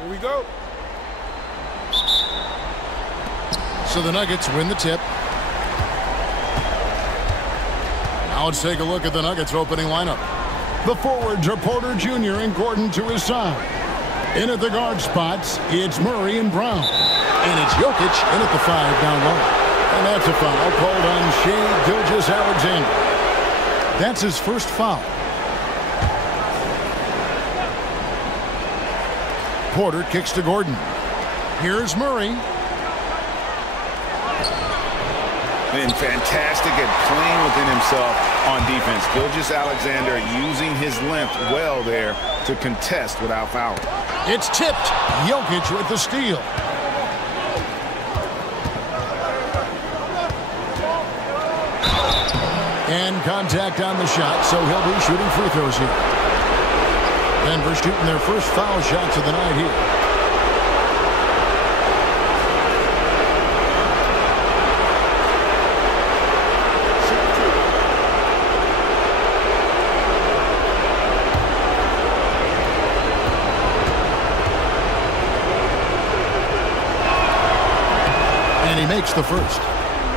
Here we go. So the Nuggets win the tip. Now let's take a look at the Nuggets opening lineup. The forwards are Porter Jr. and Gordon to his side. In at the guard spots, it's Murray and Brown. And it's Jokic in at the 5 down low. And that's a foul called on Shai Gilgeous-Alexander. That's his first foul. Porter kicks to Gordon. Here's Murray. Been fantastic at playing within himself on defense. Gilgeous-Alexander using his length well there to contest without fouling. It's tipped. Jokic with the steal. And contact on the shot, so he'll be shooting free throws here. Denver shooting their first foul shots of the night here. And he makes the first.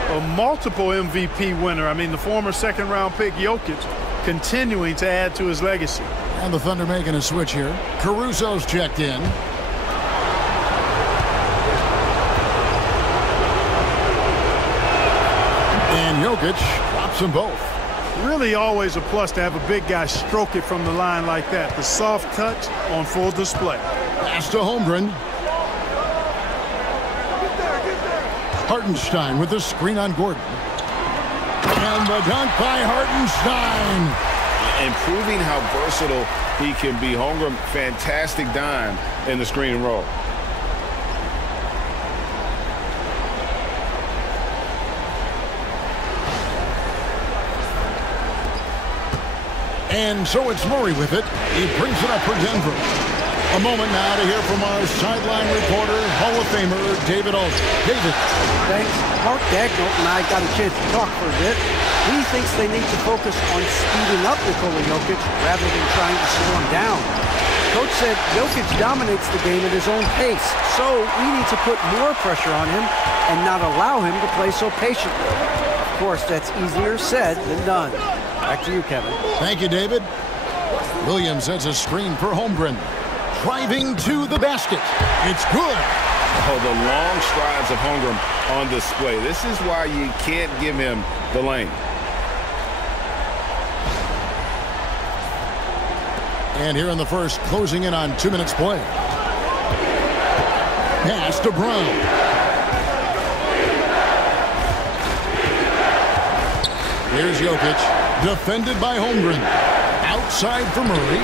A multiple MVP winner. I mean, the former second-round pick Jokic continuing to add to his legacy. And the Thunder making a switch here. Caruso's checked in. And Jokic drops them both. Really always a plus to have a big guy stroke it from the line like that. The soft touch on full display. Pass to Holmgren. Hartenstein with the screen on Gordon. And the dunk by Hartenstein. Improving how versatile he can be. Holmgren, fantastic dime in the screen and roll. And so it's Murray with it. He brings it up for Denver. A moment now to hear from our sideline reporter, Hall of Famer David Aldridge. David. Thanks. Mark Dagnall and I got a chance to talk for a bit. He thinks they need to focus on speeding up Nikola Jokic rather than trying to slow him down. Coach said Jokic dominates the game at his own pace, so we need to put more pressure on him and not allow him to play so patiently. Of course, that's easier said than done. Back to you, Kevin. Thank you, David. Williams sets a screen for Holmgren. Driving to the basket. It's good. Oh, the long strides of Holmgren on display. This is why you can't give him the lane. And here in the first, closing in on 2 minutes play. Pass to Brown. Here's Jokic, defended by Holmgren. Outside for Murray.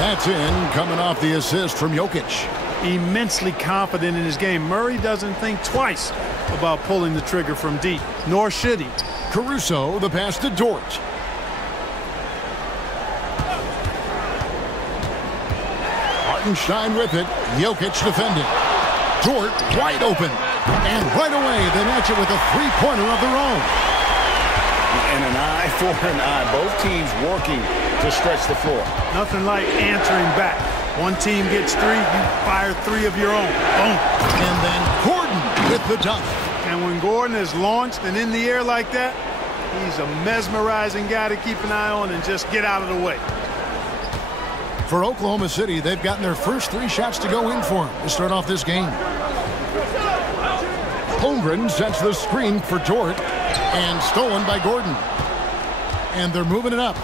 That's in, coming off the assist from Jokic. Immensely confident in his game. Murray doesn't think twice about pulling the trigger from deep, nor should he. Caruso, the pass to Dort. Hartenstein with it. Jokic defending. Dort wide open. And right away, they match it with a three-pointer of their own. And an eye for an eye. Both teams working to stretch the floor. Nothing like answering back. One team gets three, you fire three of your own. Boom. And then Gordon with the dunk. And when Gordon is launched and in the air like that, he's a mesmerizing guy to keep an eye on and just get out of the way. For Oklahoma City, they've gotten their first 3 shots to go in for him to start off this game. Holmgren sets the screen for Dort and stolen by Gordon. And they're moving it up.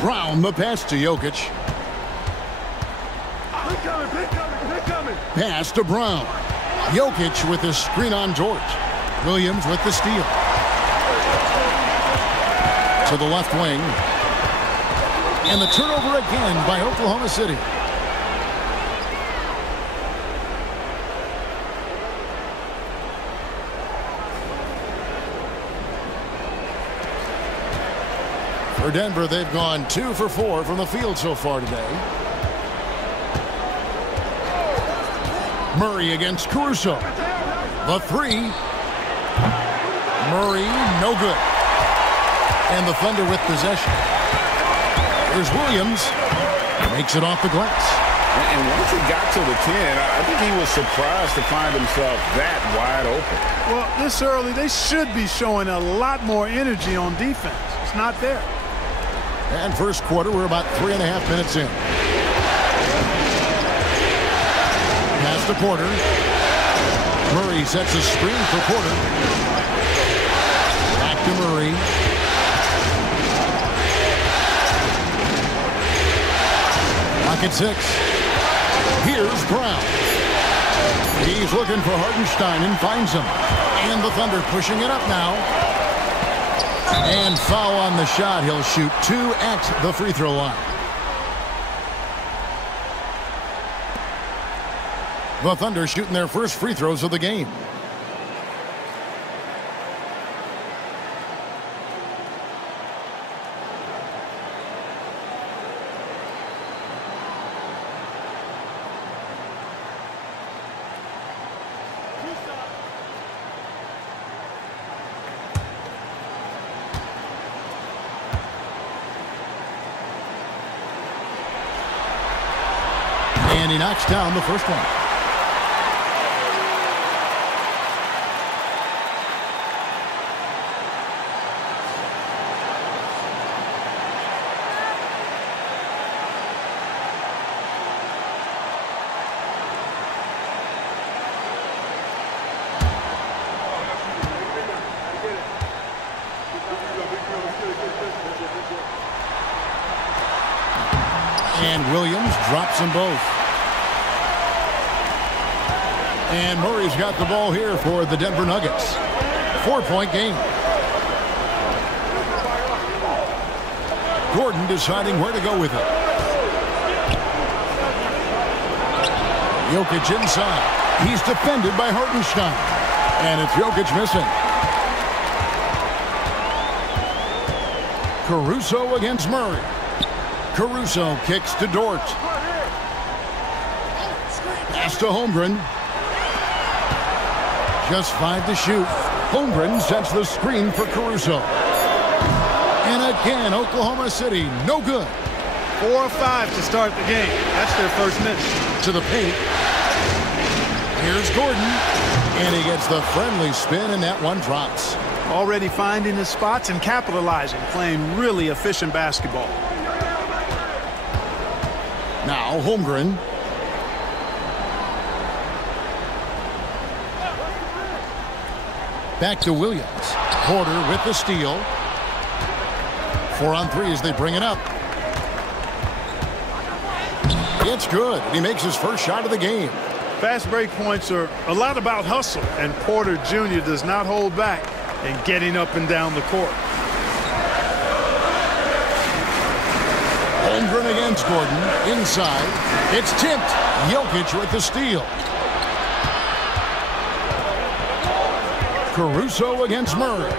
Brown, the pass to Jokic. Pass to Brown. Jokic with the screen on Dort. Williams with the steal. To the left wing. And the turnover again by Oklahoma City. For Denver, they've gone 2 for 4 from the field so far today. Murray against Caruso. The 3. Murray, no good. And the Thunder with possession. Here's Williams. Makes it off the glass. And once he got to the 10, I think he was surprised to find himself that wide open. Well, this early, they should be showing a lot more energy on defense. It's not there. And first quarter, we're about 3.5 minutes in. Pass to Porter. Murray sets a screen for Porter. Back to Murray. Lock at 6. Here's Brown. He's looking for Hartenstein and finds him. And the Thunder pushing it up now. And foul on the shot. He'll shoot 2 at the free throw line. The Thunder shooting their first free throws of the game. And he knocks down the first one. And Williams drops them both. And Murray's got the ball here for the Denver Nuggets. 4-point game. Gordon deciding where to go with it. Jokic inside. He's defended by Hartenstein. And it's Jokic missing. Caruso against Murray. Caruso kicks to Dort. Pass to Holmgren. Just 5 to shoot. Holmgren sets the screen for Caruso. And again, Oklahoma City, no good. 4 of 5 to start the game. That's their first miss. To the paint. Here's Gordon. And he gets the friendly spin, and that one drops. Already finding his spots and capitalizing, playing really efficient basketball. Now Holmgren. Back to Williams. Porter with the steal. 4 on 3 as they bring it up. It's good. He makes his first shot of the game. Fast break points are a lot about hustle, and Porter Jr. does not hold back in getting up and down the court. Holmgren against Gordon. Inside. It's tipped. Jokic with the steal. Caruso against Murray.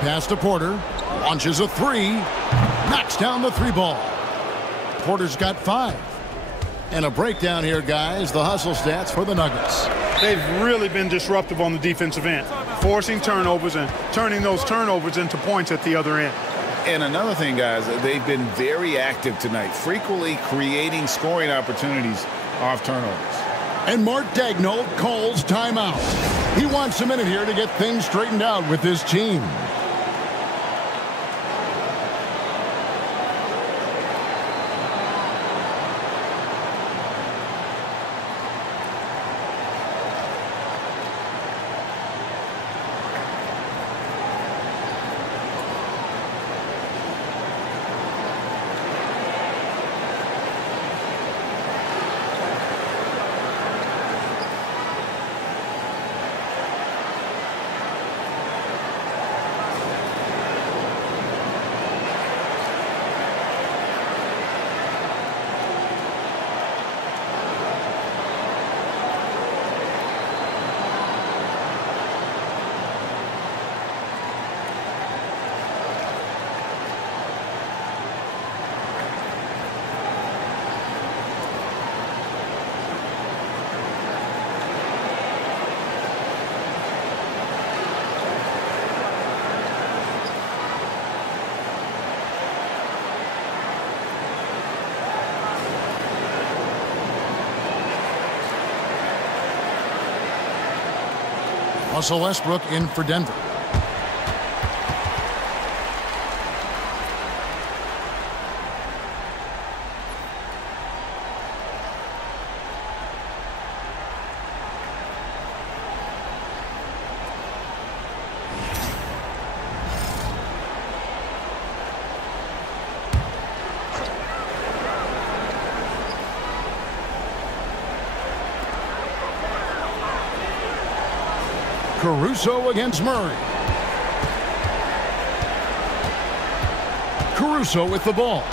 Pass to Porter. Launches a 3. Knocks down the 3 ball. Porter's got 5. And a breakdown here, guys. The hustle stats for the Nuggets. They've really been disruptive on the defensive end, forcing turnovers and turning those turnovers into points at the other end. And another thing, guys, they've been very active tonight, frequently creating scoring opportunities off turnovers. And Mark Daigneault calls timeout. He wants a minute here to get things straightened out with his team. Russell Westbrook in for Denver. Caruso against Murray. Caruso with the ball.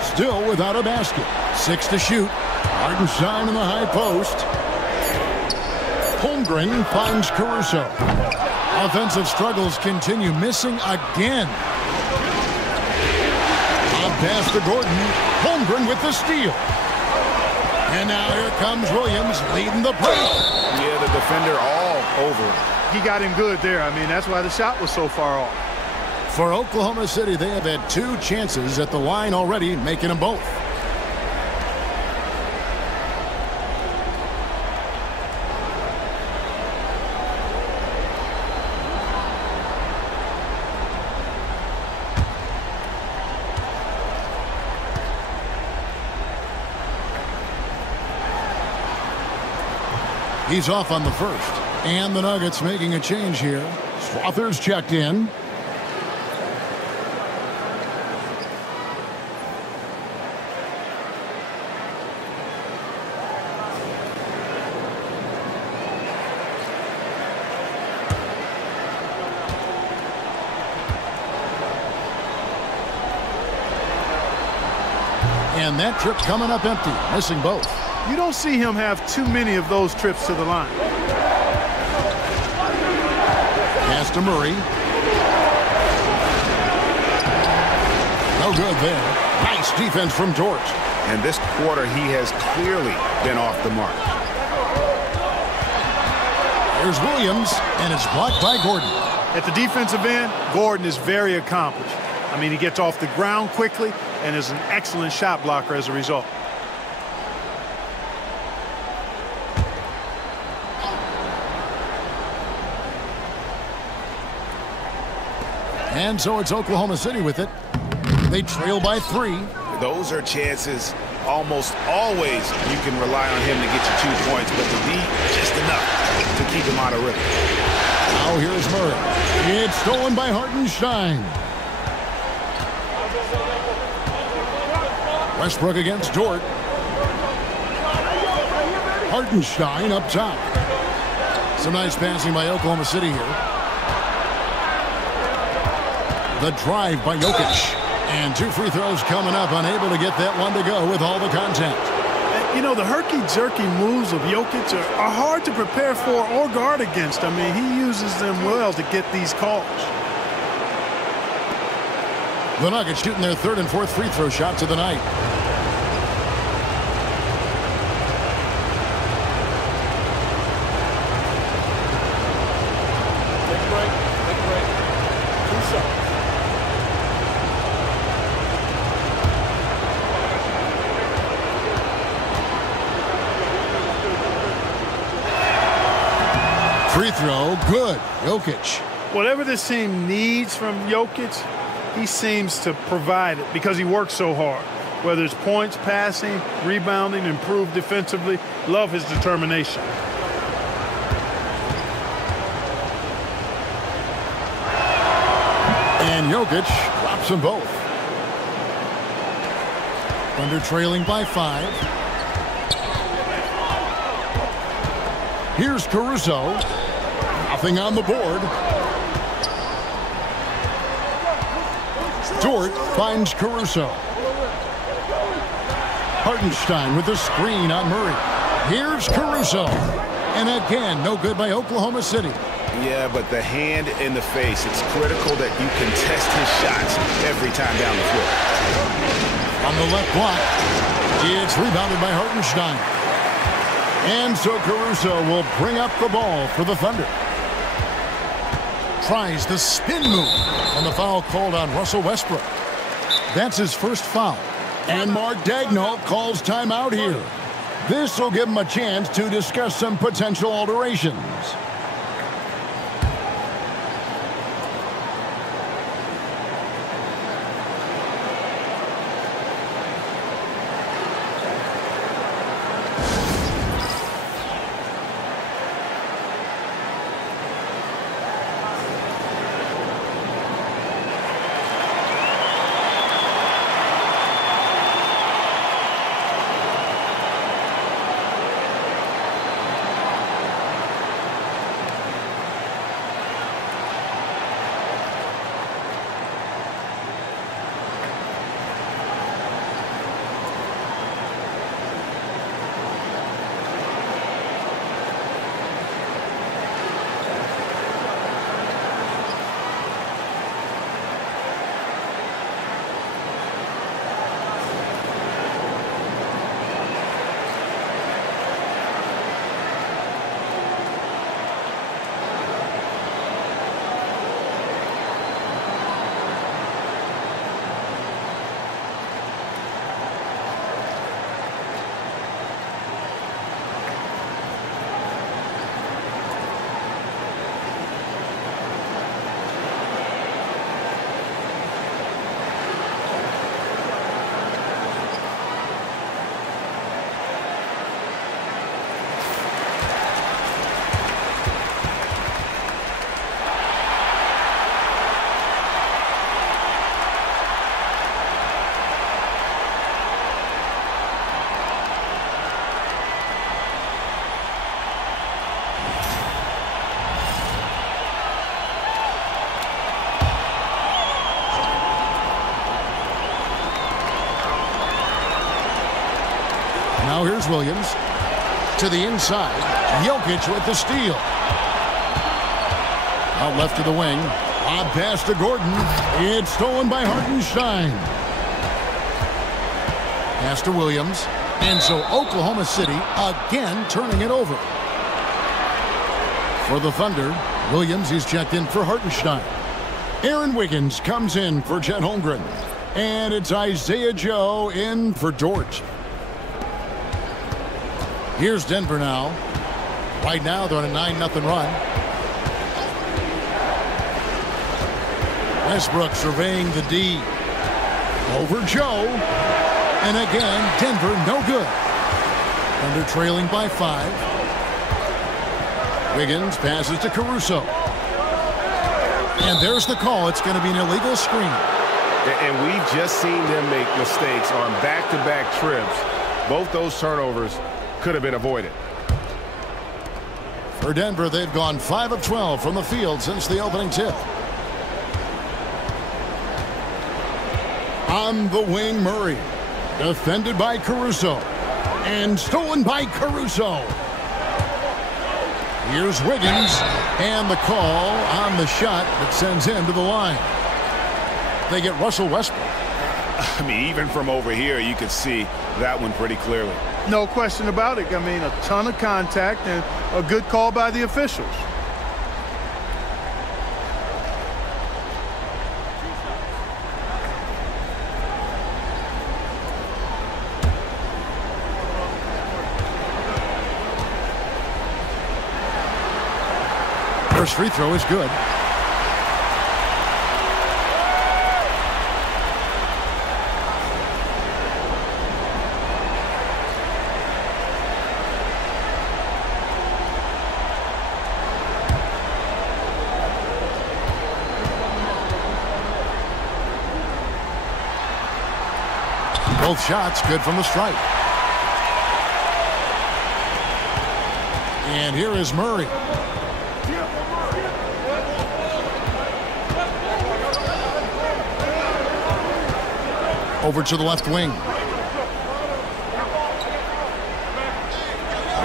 Still without a basket. 6 to shoot. Hartenstein in the high post. Holmgren finds Caruso. Offensive struggles continue. Missing again. Up pass to Gordon. Holmgren with the steal. And now here comes Williams leading the break. Yeah, the defender all over. He got him good there. I mean, that's why the shot was so far off. For Oklahoma City, they have had 2 chances at the line already, making them both. He's off on the first. And the Nuggets making a change here. Swather's checked in. And that trip coming up empty, missing both. You don't see him have too many of those trips to the line. Pass to Murray. No good there. Nice defense from Dort. And this quarter, he has clearly been off the mark. There's Williams, and it's blocked by Gordon. At the defensive end, Gordon is very accomplished. I mean, he gets off the ground quickly and is an excellent shot blocker as a result. And so it's Oklahoma City with it. They trail by 3. Those are chances almost always you can rely on him to get you 2 points, but to be just enough to keep him out of rhythm. Now here's Murray. It's stolen by Hartenstein. Westbrook against Dort. Hartenstein up top. Some nice passing by Oklahoma City here. The drive by Jokic. And 2 free throws coming up, unable to get that one to go with all the contact. You know, the herky-jerky moves of Jokic are hard to prepare for or guard against. I mean, he uses them well to get these calls. The Nuggets shooting their 3rd and 4th free throw shots of the night. Free throw, good. Jokic. Whatever this team needs from Jokic, he seems to provide it because he works so hard. Whether it's points, passing, rebounding, improved defensively, love his determination. And Jokic drops them both. Thunder trailing by 5. Here's Caruso. Nothing on the board. Dort finds Caruso. Hartenstein with the screen on Murray. Here's Caruso. And again, no good by Oklahoma City. Yeah, but the hand in the face, it's critical that you contest his shots every time down the floor. On the left block, it's rebounded by Hartenstein. And so Caruso will bring up the ball for the Thunder. Tries the spin move, and the foul called on Russell Westbrook. That's his first foul. And Mark Daigneault calls timeout here. This will give him a chance to discuss some potential alterations. Now here's Williams. To the inside. Jokic with the steal. Out left to the wing. Lob pass to Gordon. It's stolen by Hartenstein. Pass to Williams. And so Oklahoma City again turning it over. For the Thunder, Williams is checked in for Hartenstein. Aaron Wiggins comes in for Chet Holmgren. And it's Isaiah Joe in for Dort. Here's Denver now. Right now they're on a 9-0 run. Westbrook surveying the D. Over Joe. And again, Denver no good. Thunder trailing by 5. Wiggins passes to Caruso. And there's the call. It's going to be an illegal screen. And we've just seen them make mistakes on back-to-back trips. Both those turnovers could have been avoided. For Denver, they've gone 5 of 12 from the field since the opening tip. On the wing, Murray. Defended by Caruso. And stolen by Caruso. Here's Wiggins. And the call on the shot that sends him to the line. They get Russell Westbrook. I mean, even from over here, you could see that one pretty clearly. No question about it. I mean, a ton of contact and a good call by the officials. First free throw is good. Both shots good from the stripe. And here is Murray. Over to the left wing.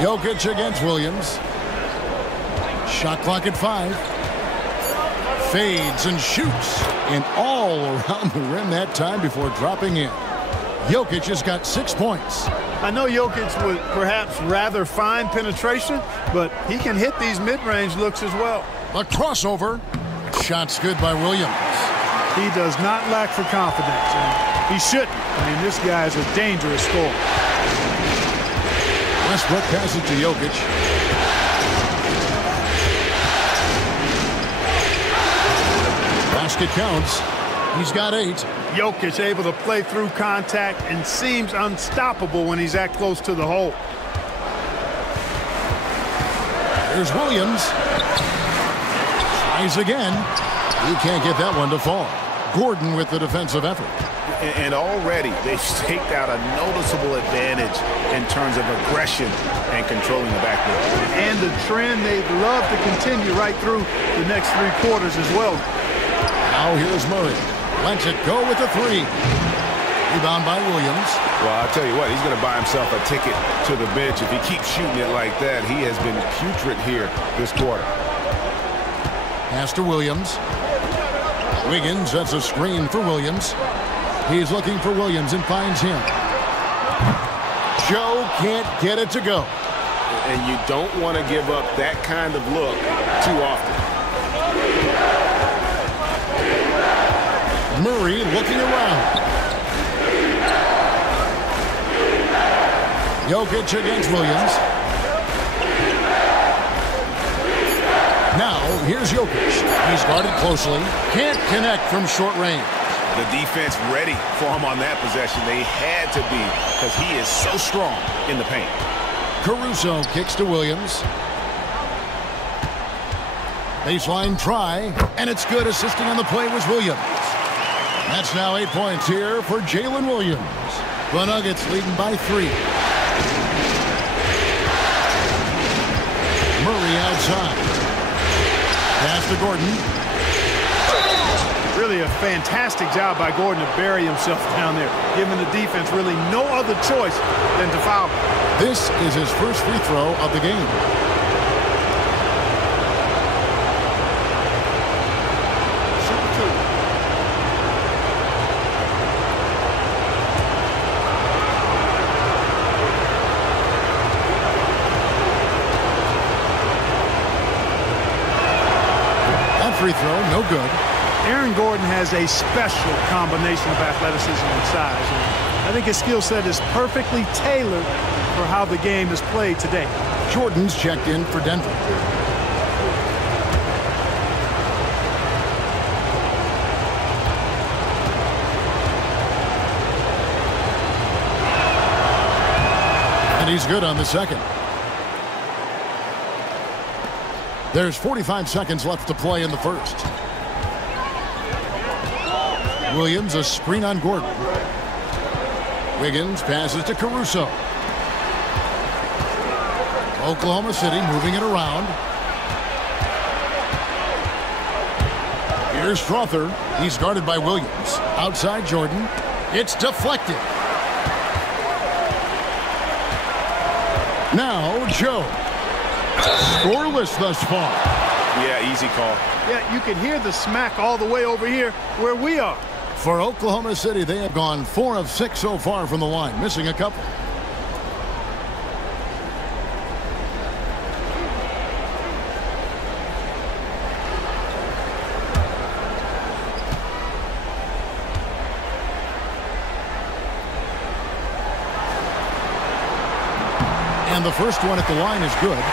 Jokic against Williams. Shot clock at 5. Fades and shoots. And all around the rim that time before dropping in. Jokic has got 6 points. I know Jokic would perhaps rather find penetration, but he can hit these mid-range looks as well. A crossover. Shot's good by Williams. He does not lack for confidence, and he shouldn't. I mean, this guy is a dangerous scorer. Westbrook passes to Jokic. Basket counts. He's got 8. Jokic able to play through contact and seems unstoppable when he's that close to the hole. Here's Williams. Tries again. He can't get that one to fall. Gordon with the defensive effort. And already they've staked out a noticeable advantage in terms of aggression and controlling the backcourt. And the trend they'd love to continue right through the next 3 quarters as well. Now here's Murray. Lets it go with the 3. Rebound by Williams. Well, I'll tell you what, he's going to buy himself a ticket to the bench. If he keeps shooting it like that, he has been putrid here this quarter. Pass to Williams. Wiggins sets a screen for Williams. He's looking for Williams and finds him. Joe can't get it to go. And you don't want to give up that kind of look too often. Murray looking around. Jokic against Williams. Now, here's Jokic. He's guarded closely. Can't connect from short range. The defense ready for him on that possession. They had to be because he is so strong in the paint. Caruso kicks to Williams. Baseline try, and it's good. Assisting on the play was Williams. That's now 8 points here for Jalen Williams. The Nuggets leading by 3. Murray outside. Pass to Gordon. Really a fantastic job by Gordon to bury himself down there, giving the defense really no other choice than to foul him. This is his first free throw of the game. Free throw, no good. Aaron Gordon has a special combination of athleticism and size. And I think his skill set is perfectly tailored for how the game is played today. Jordan's checked in for Denver. And he's good on the second. There's 45 seconds left to play in the first. Williams, a screen on Gordon. Wiggins passes to Caruso. Oklahoma City moving it around. Here's Strother. He's guarded by Williams. Outside Jordan. It's deflected. Now Joe. Scoreless thus far. Yeah, easy call. Yeah, you can hear the smack all the way over here where we are. For Oklahoma City, they have gone 4 of 6 so far from the line, missing a couple. And the first one at the line is good.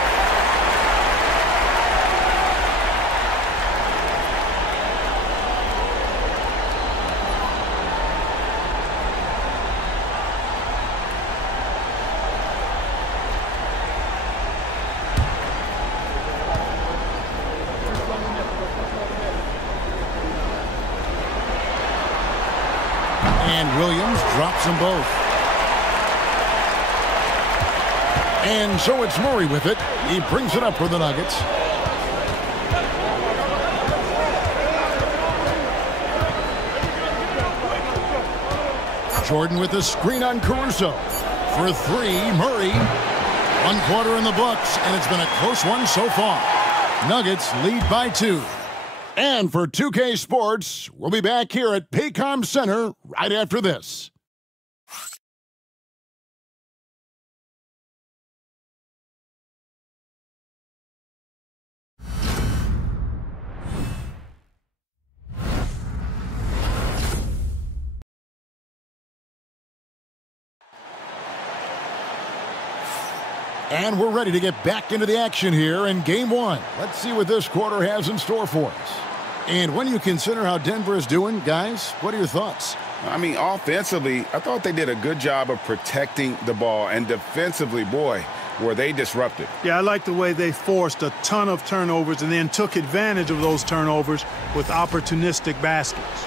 And Williams drops them both. And so it's Murray with it. He brings it up for the Nuggets. Jordan with the screen on Caruso. For 3, Murray. 1 quarter in the books, and it's been a close one so far. Nuggets lead by 2. And for 2K Sports, we'll be back here at Paycom Center right after this. And we're ready to get back into the action here in Game 1. Let's see what this quarter has in store for us. And when you consider how Denver is doing, guys, what are your thoughts? I mean, offensively, I thought they did a good job of protecting the ball. And defensively, boy, were they disruptive. Yeah, I like the way they forced a ton of turnovers and then took advantage of those turnovers with opportunistic baskets.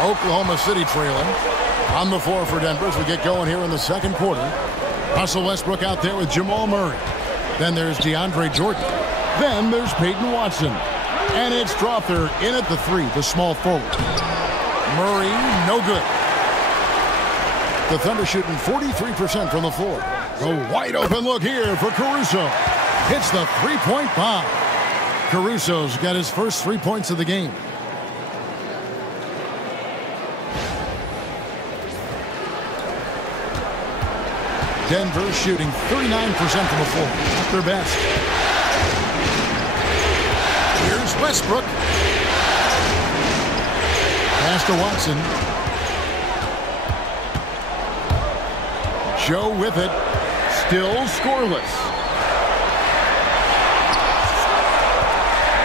Oklahoma City trailing. On the floor for Denver as we get going here in the second quarter. Russell Westbrook out there with Jamal Murray. Then there's DeAndre Jordan. Then there's Peyton Watson. And it's Strother in at the 3, the small forward. Murray, no good. The Thunder shooting 43% from the floor. A wide open look here for Caruso. Hits the three-point bomb. Caruso's got his first 3 points of the game. Denver shooting 39% from the floor. Not their best. Here's Westbrook. Pass to Watson. Joe with it. Still scoreless.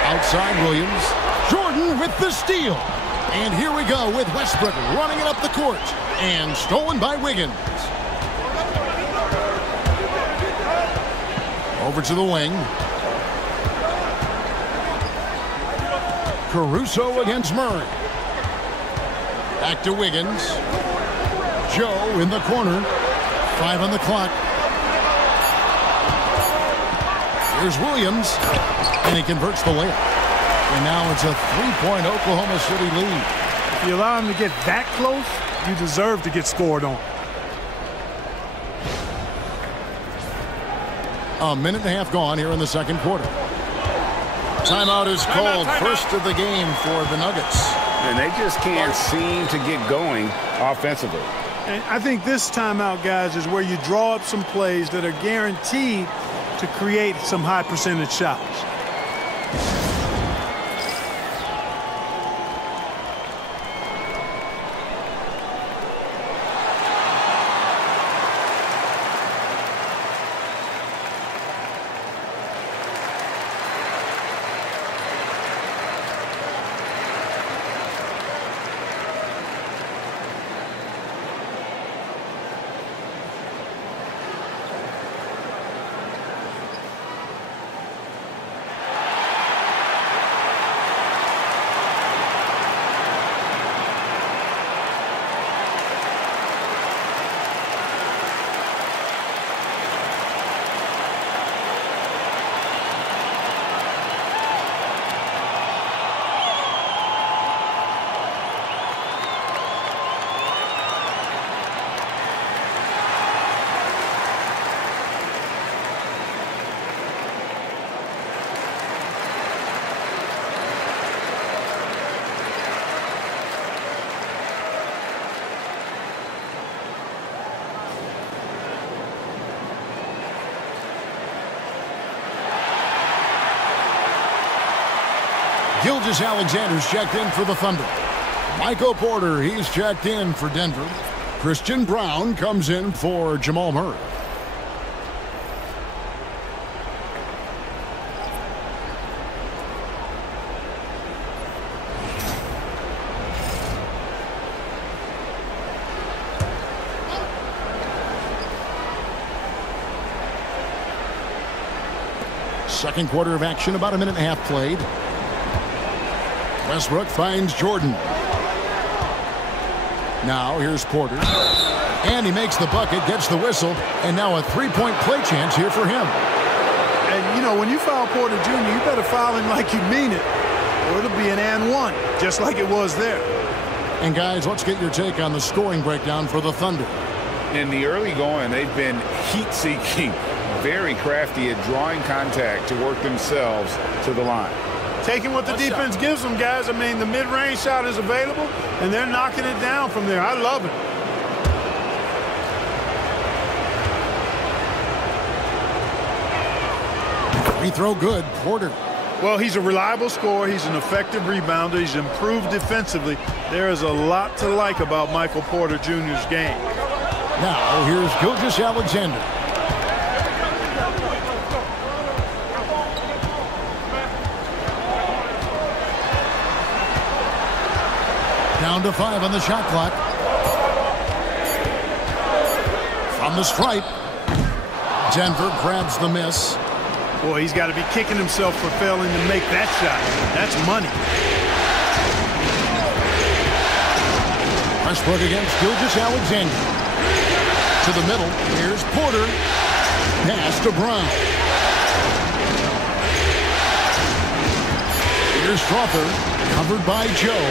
Outside Williams. Jordan with the steal. And here we go with Westbrook running it up the court. And stolen by Wiggins. Over to the wing. Caruso against Murray. Back to Wiggins. Joe in the corner. 5 on the clock. Here's Williams. And he converts the layup. And now it's a 3-point Oklahoma City lead. If you allow him to get that close, you deserve to get scored on. A minute and a half gone here in the second quarter. Timeout is called. First of the game for the Nuggets. And they just can't seem to get going offensively. And I think this timeout, guys, is where you draw up some plays that are guaranteed to create some high percentage shots. Gilgeous-Alexander's checked in for the Thunder. Michael Porter, he's checked in for Denver. Christian Brown comes in for Jamal Murray. Second quarter of action, about a minute and a half played. Westbrook finds Jordan. Now here's Porter. And he makes the bucket, gets the whistle, and now a three-point play chance here for him. And, you know, when you foul Porter Jr., you better foul him like you mean it, or it'll be an and one, just like it was there. And, guys, let's get your take on the scoring breakdown for the Thunder. In the early going, they've been heat-seeking, very crafty at drawing contact to work themselves to the line. Taking what the defense gives them, guys. I mean, the mid-range shot is available, and they're knocking it down from there. I love it. Free throw good. Porter. Well, he's a reliable scorer. He's an effective rebounder. He's improved defensively. There is a lot to like about Michael Porter Jr.'s game. Now, here's Gilgeous-Alexander. Down to 5 on the shot clock. From the stripe. Denver grabs the miss. Boy, he's got to be kicking himself for failing to make that shot. That's money. Westbrook against Gilgeous-Alexander. To the middle. Here's Porter. Pass to Brown. Here's Strawther. Covered by Joe.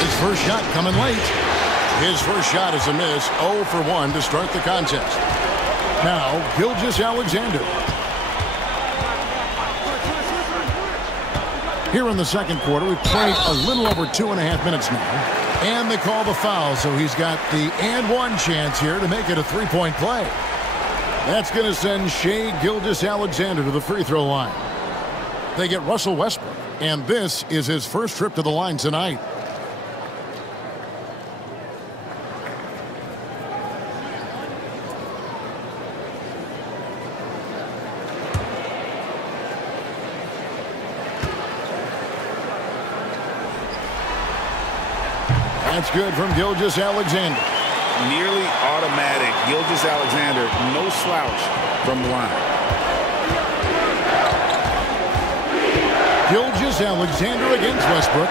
His first shot coming late. His first shot is a miss. 0 for 1 to start the contest. Now, Gilgeous-Alexander. Here in the second quarter, we've played a little over 2.5 minutes now. And they call the foul, so he's got the and one chance here to make it a three-point play. That's going to send Shai Gilgeous-Alexander to the free throw line. They get Russell Westbrook, and this is his first trip to the line tonight. That's good from Gilgeous-Alexander. Nearly automatic. Gilgeous-Alexander, no slouch from the line. Gilgeous-Alexander against Westbrook.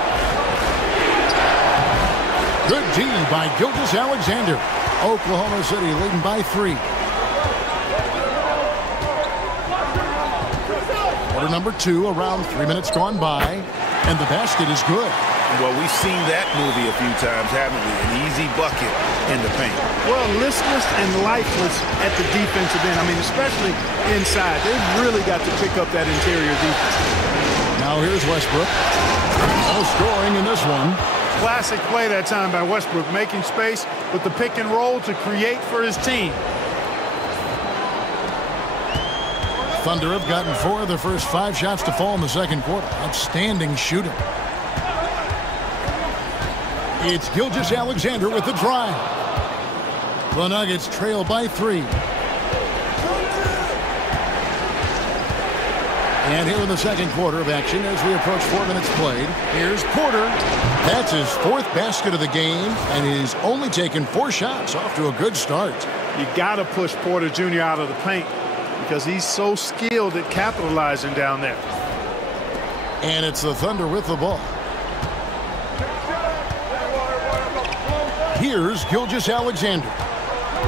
Good D by Gilgeous-Alexander. Oklahoma City leading by 3. Quarter number 2, around 3 minutes gone by, and the basket is good. Well, we've seen that movie a few times, haven't we? An easy bucket in the paint. Well, listless and lifeless at the defensive end. I mean, especially inside. They've really got to pick up that interior defense. Now here's Westbrook. No scoring in this one. Classic play that time by Westbrook, making space with the pick and roll to create for his team. Thunder have gotten 4 of their first 5 shots to fall in the second quarter. Outstanding shooting. It's Gilgeous-Alexander with the drive. The Nuggets trail by 3. And here in the second quarter of action as we approach 4 minutes played. Here's Porter. That's his 4th basket of the game, and he's only taken 4 shots. Off to a good start. You got to push Porter Jr. out of the paint because he's so skilled at capitalizing down there. And it's the Thunder with the ball. Here's Gilgeous-Alexander.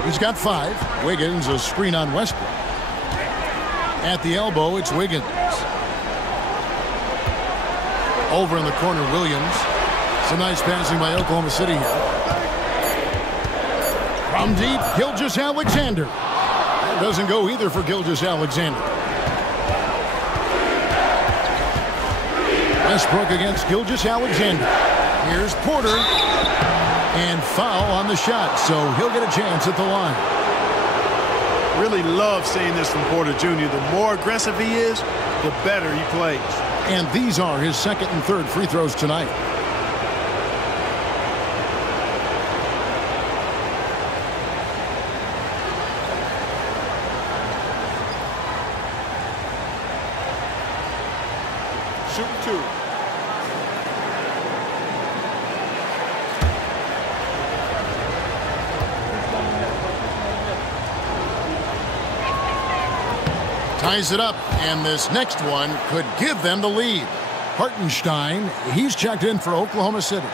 He's got 5. Wiggins, a screen on Westbrook. At the elbow, it's Wiggins. Over in the corner, Williams. Some nice passing by Oklahoma City here. From deep, Gilgeous-Alexander. That doesn't go either for Gilgeous-Alexander. Westbrook against Gilgeous-Alexander. Here's Porter. And foul on the shot, so he'll get a chance at the line. Really love seeing this from Porter Jr. The more aggressive he is, the better he plays. And these are his 2nd and 3rd free throws tonight. Shooting 2. Ties it up, and this next one could give them the lead. Hartenstein, he's checked in for Oklahoma City.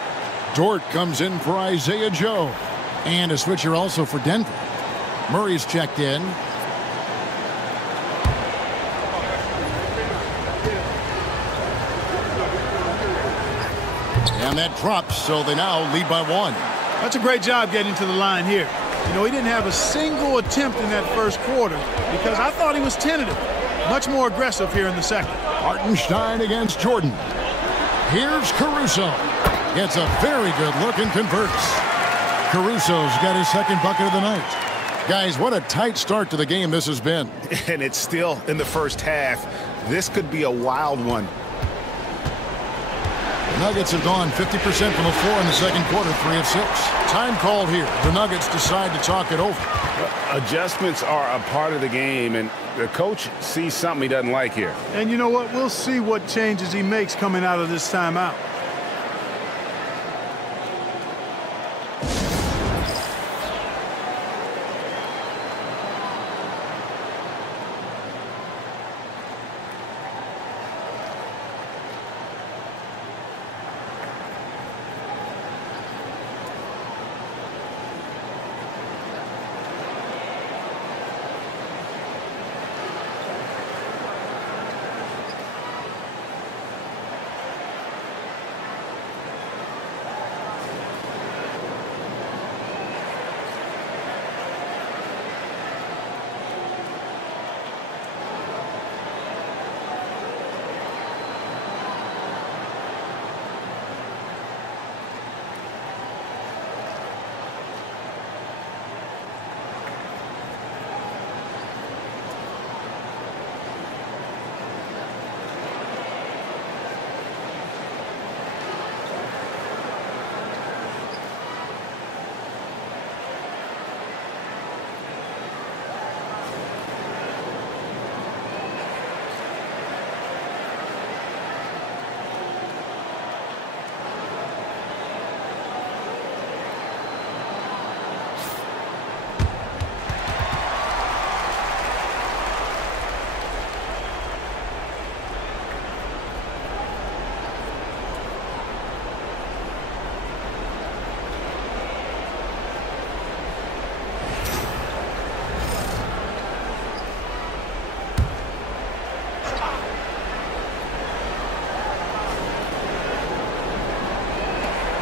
Dort comes in for Isaiah Joe. And a switcher also for Denver. Murray's checked in. And that drops, so they now lead by 1. That's a great job getting to the line here. You know, he didn't have a single attempt in that first quarter because I thought he was tentative. Much more aggressive here in the second. Hartenstein against Jordan. Here's Caruso. Gets a very good look and converts. Caruso's got his 2nd bucket of the night. Guys, what a tight start to the game this has been. And it's still in the first half. This could be a wild one. The Nuggets have gone 50% from the floor in the second quarter, 3 of 6. Time called here. The Nuggets decide to talk it over. Adjustments are a part of the game, and the coach sees something he doesn't like here. And you know what? We'll see what changes he makes coming out of this timeout.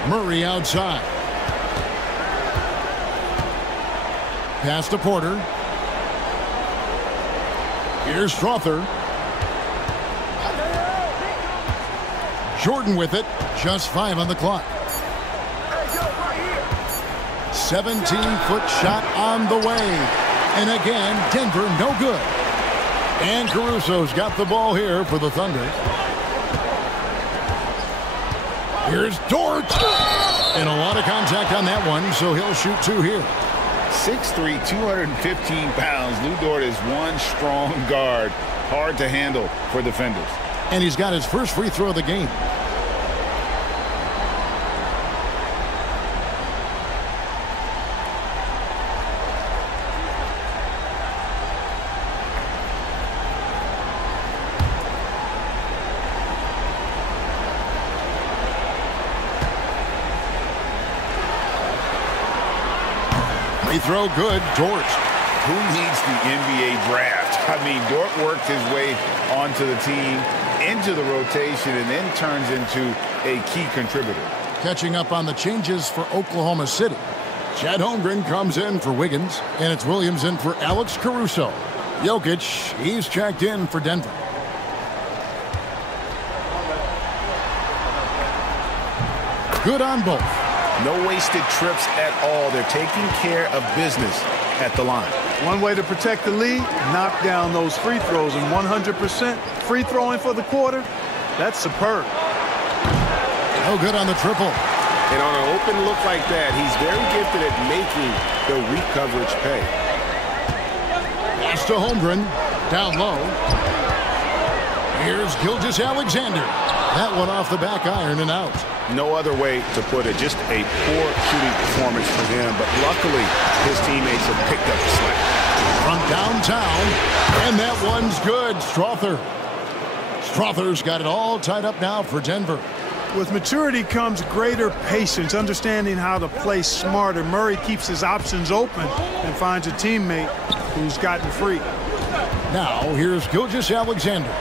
Murray outside. Pass to Porter. Here's Strother. Jordan with it. Just 5 on the clock. 17-foot shot on the way. And again, Denver no good. And Caruso's got the ball here for the Thunder. Here's Dort. And a lot of contact on that one, so he'll shoot 2 here. 6'3", 215 pounds. Lou Dort is one strong guard. Hard to handle for defenders. And he's got his first free throw of the game. Throw good. Dort. Who needs the NBA draft? I mean, Dort worked his way onto the team, into the rotation, and then turns into a key contributor. Catching up on the changes for Oklahoma City. Chad Holmgren comes in for Wiggins, and it's Williams in for Alex Caruso. Jokic, he's checked in for Denver. Good on both. No wasted trips at all. They're taking care of business at the line. One way to protect the lead, knock down those free throws, and 100% free throwing for the quarter, that's superb. No good on the triple. And on an open look like that, he's very gifted at making the weak coverage pay. Pass to Holmgren. Down low. Here's Gilgeous-Alexander. That one off the back iron and out. No other way to put it. Just a poor shooting performance for him. But luckily, his teammates have picked up the slack. From downtown. And that one's good. Strother. Strother's got it all tied up now for Denver. With maturity comes greater patience, understanding how to play smarter. Murray keeps his options open and finds a teammate who's gotten free. Now, here's Gilgeous-Alexander.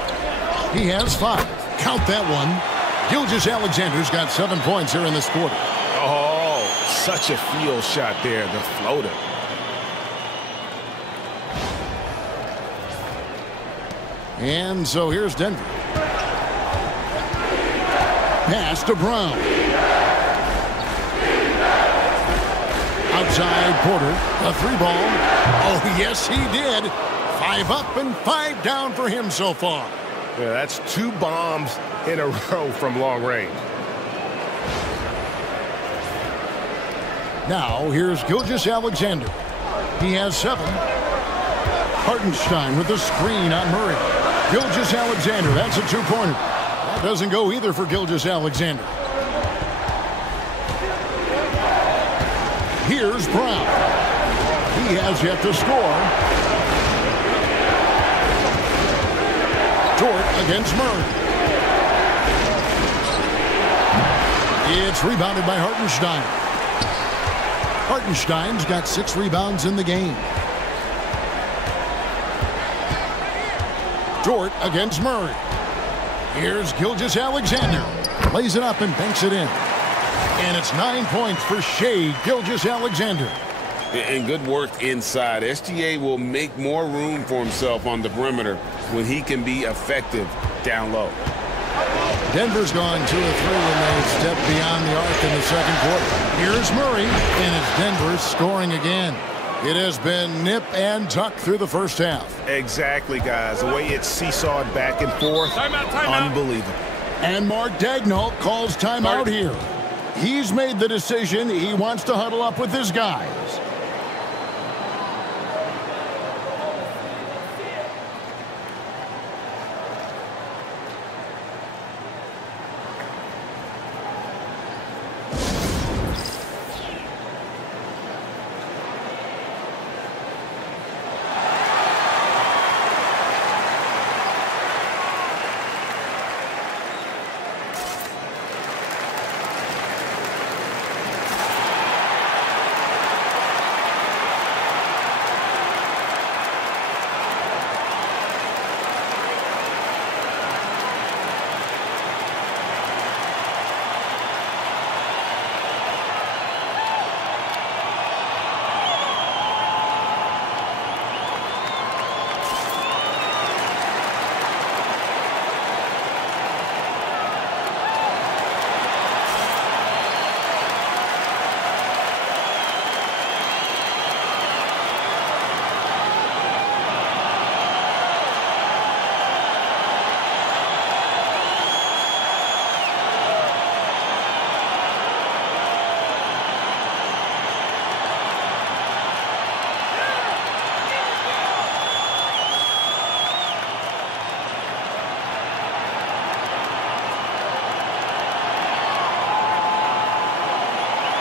He has 5. Count that one. Gilgeous-Alexander's got 7 points here in this quarter. Oh, such a field shot there, the floater. And so here's Denver. Pass to Brown. Outside Porter, a 3-ball. Oh, yes, he did. 5 up and 5 down for him so far. Yeah, that's 2 bombs in a row from long range. Now, here's Gilgeous-Alexander. He has 7. Hartenstein with the screen on Murray. Gilgeous-Alexander, that's a 2-pointer. That doesn't go either for Gilgeous-Alexander. Here's Brown. He has yet to score. Dort against Murray. It's rebounded by Hartenstein. Hartenstein's got 6 rebounds in the game. Dort against Murray. Here's Gilgeous-Alexander. Lays it up and banks it in. And it's 9 points for Shai Gilgeous-Alexander. And good work inside. SGA will make more room for himself on the perimeter when he can be effective down low. Denver's gone 2 of 3 when they step beyond the arc in the second quarter. Here's Murray, and it's Denver scoring again. It has been nip and tuck through the first half. Exactly, guys. The way it's seesawed back and forth, unbelievable. And Mark Daigneault calls timeout here. He's made the decision. He wants to huddle up with his guys.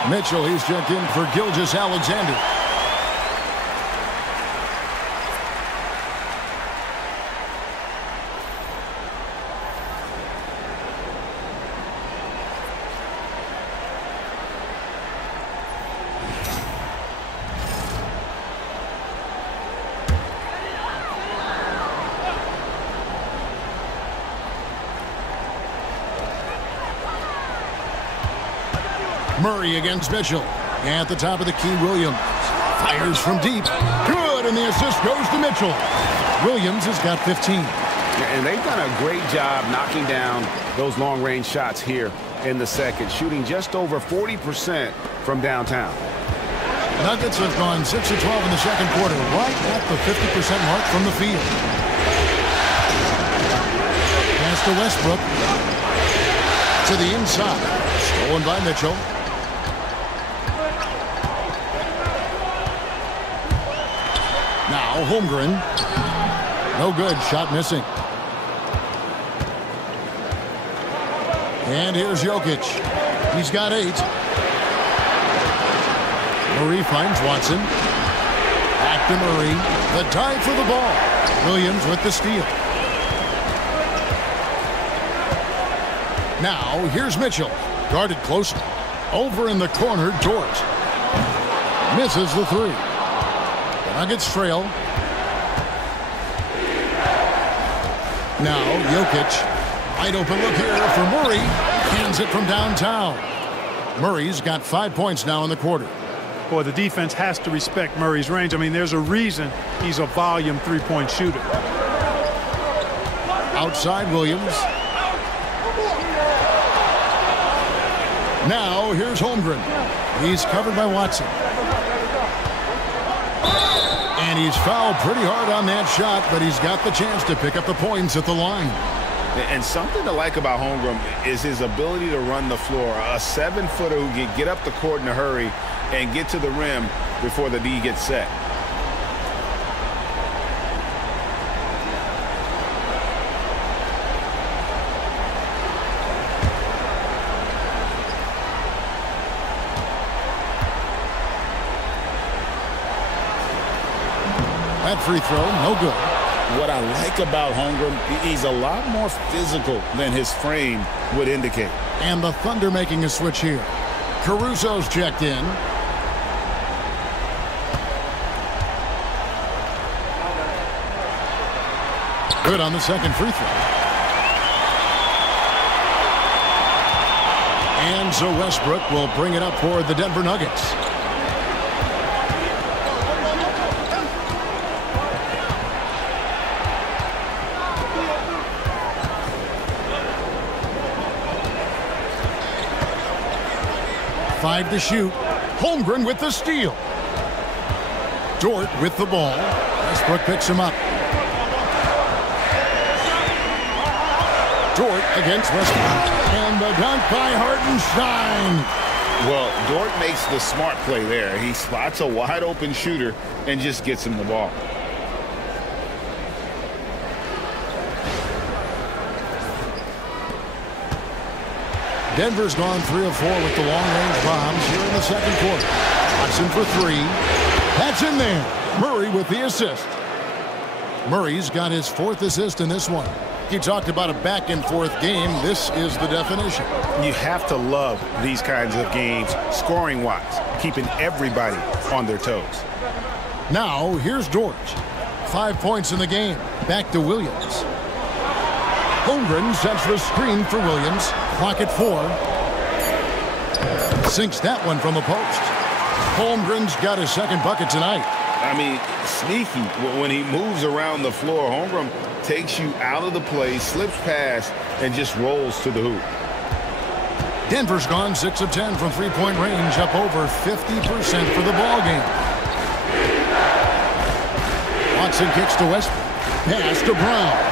Mitchell, he's checked in for Gilgeous Alexander. Murray against Mitchell. At the top of the key, Williams. Fires from deep. Good, and the assist goes to Mitchell. Williams has got 15. And they've done a great job knocking down those long-range shots here in the second, shooting just over 40% from downtown. Nuggets have gone 6 of 12 in the second quarter, right at the 50% mark from the field. Pass to Westbrook. To the inside. Stolen by Mitchell. Now Holmgren. No good. Shot missing. And here's Jokic. He's got 8. Murray finds Watson. Back to Murray. The dive for the ball. Williams with the steal. Now here's Mitchell. Guarded closely. Over in the corner, Dort. Misses the 3. The Nuggets trail. Now Jokic. Wide open look here for Murray. Hands it from downtown. Murray's got 5 points now in the quarter. Boy, the defense has to respect Murray's range. I mean, there's a reason he's a volume three-point shooter. Outside Williams. Now here's Holmgren. He's covered by Watson. And he's fouled pretty hard on that shot, but he's got the chance to pick up the points at the line. And something to like about Holmgren is his ability to run the floor. A 7-footer who can get up the court in a hurry and get to the rim before the D gets set. That free throw, no good. What I like about Holmgren, he's a lot more physical than his frame would indicate. And the Thunder making a switch here. Caruso's checked in. Good on the second free throw. And so Westbrook will bring it up for the Denver Nuggets. Five to shoot. Holmgren with the steal. Dort with the ball. Westbrook picks him up. Dort against Westbrook. And the dunk by Hartenstein. Well, Dort makes the smart play there. He spots a wide open shooter and just gets him the ball. Denver's gone 3 of 4 with the long-range bombs here in the second quarter. Watson for 3. That's in there. Murray with the assist. Murray's got his 4th assist in this one. He talked about a back-and-forth game. This is the definition. You have to love these kinds of games, scoring-wise, keeping everybody on their toes. Now, here's Dort. 5 points in the game. Back to Williams. Holmgren sets the screen for Williams. Clock at 4. Sinks that one from the post. Holmgren's got his second bucket tonight. I mean, sneaky. When he moves around the floor, Holmgren takes you out of the play, slips past, and just rolls to the hoop. Denver's gone 6 of 10 from three-point range, up over 50% for the ball game. Watson kicks to Westbrook. Pass to Brown.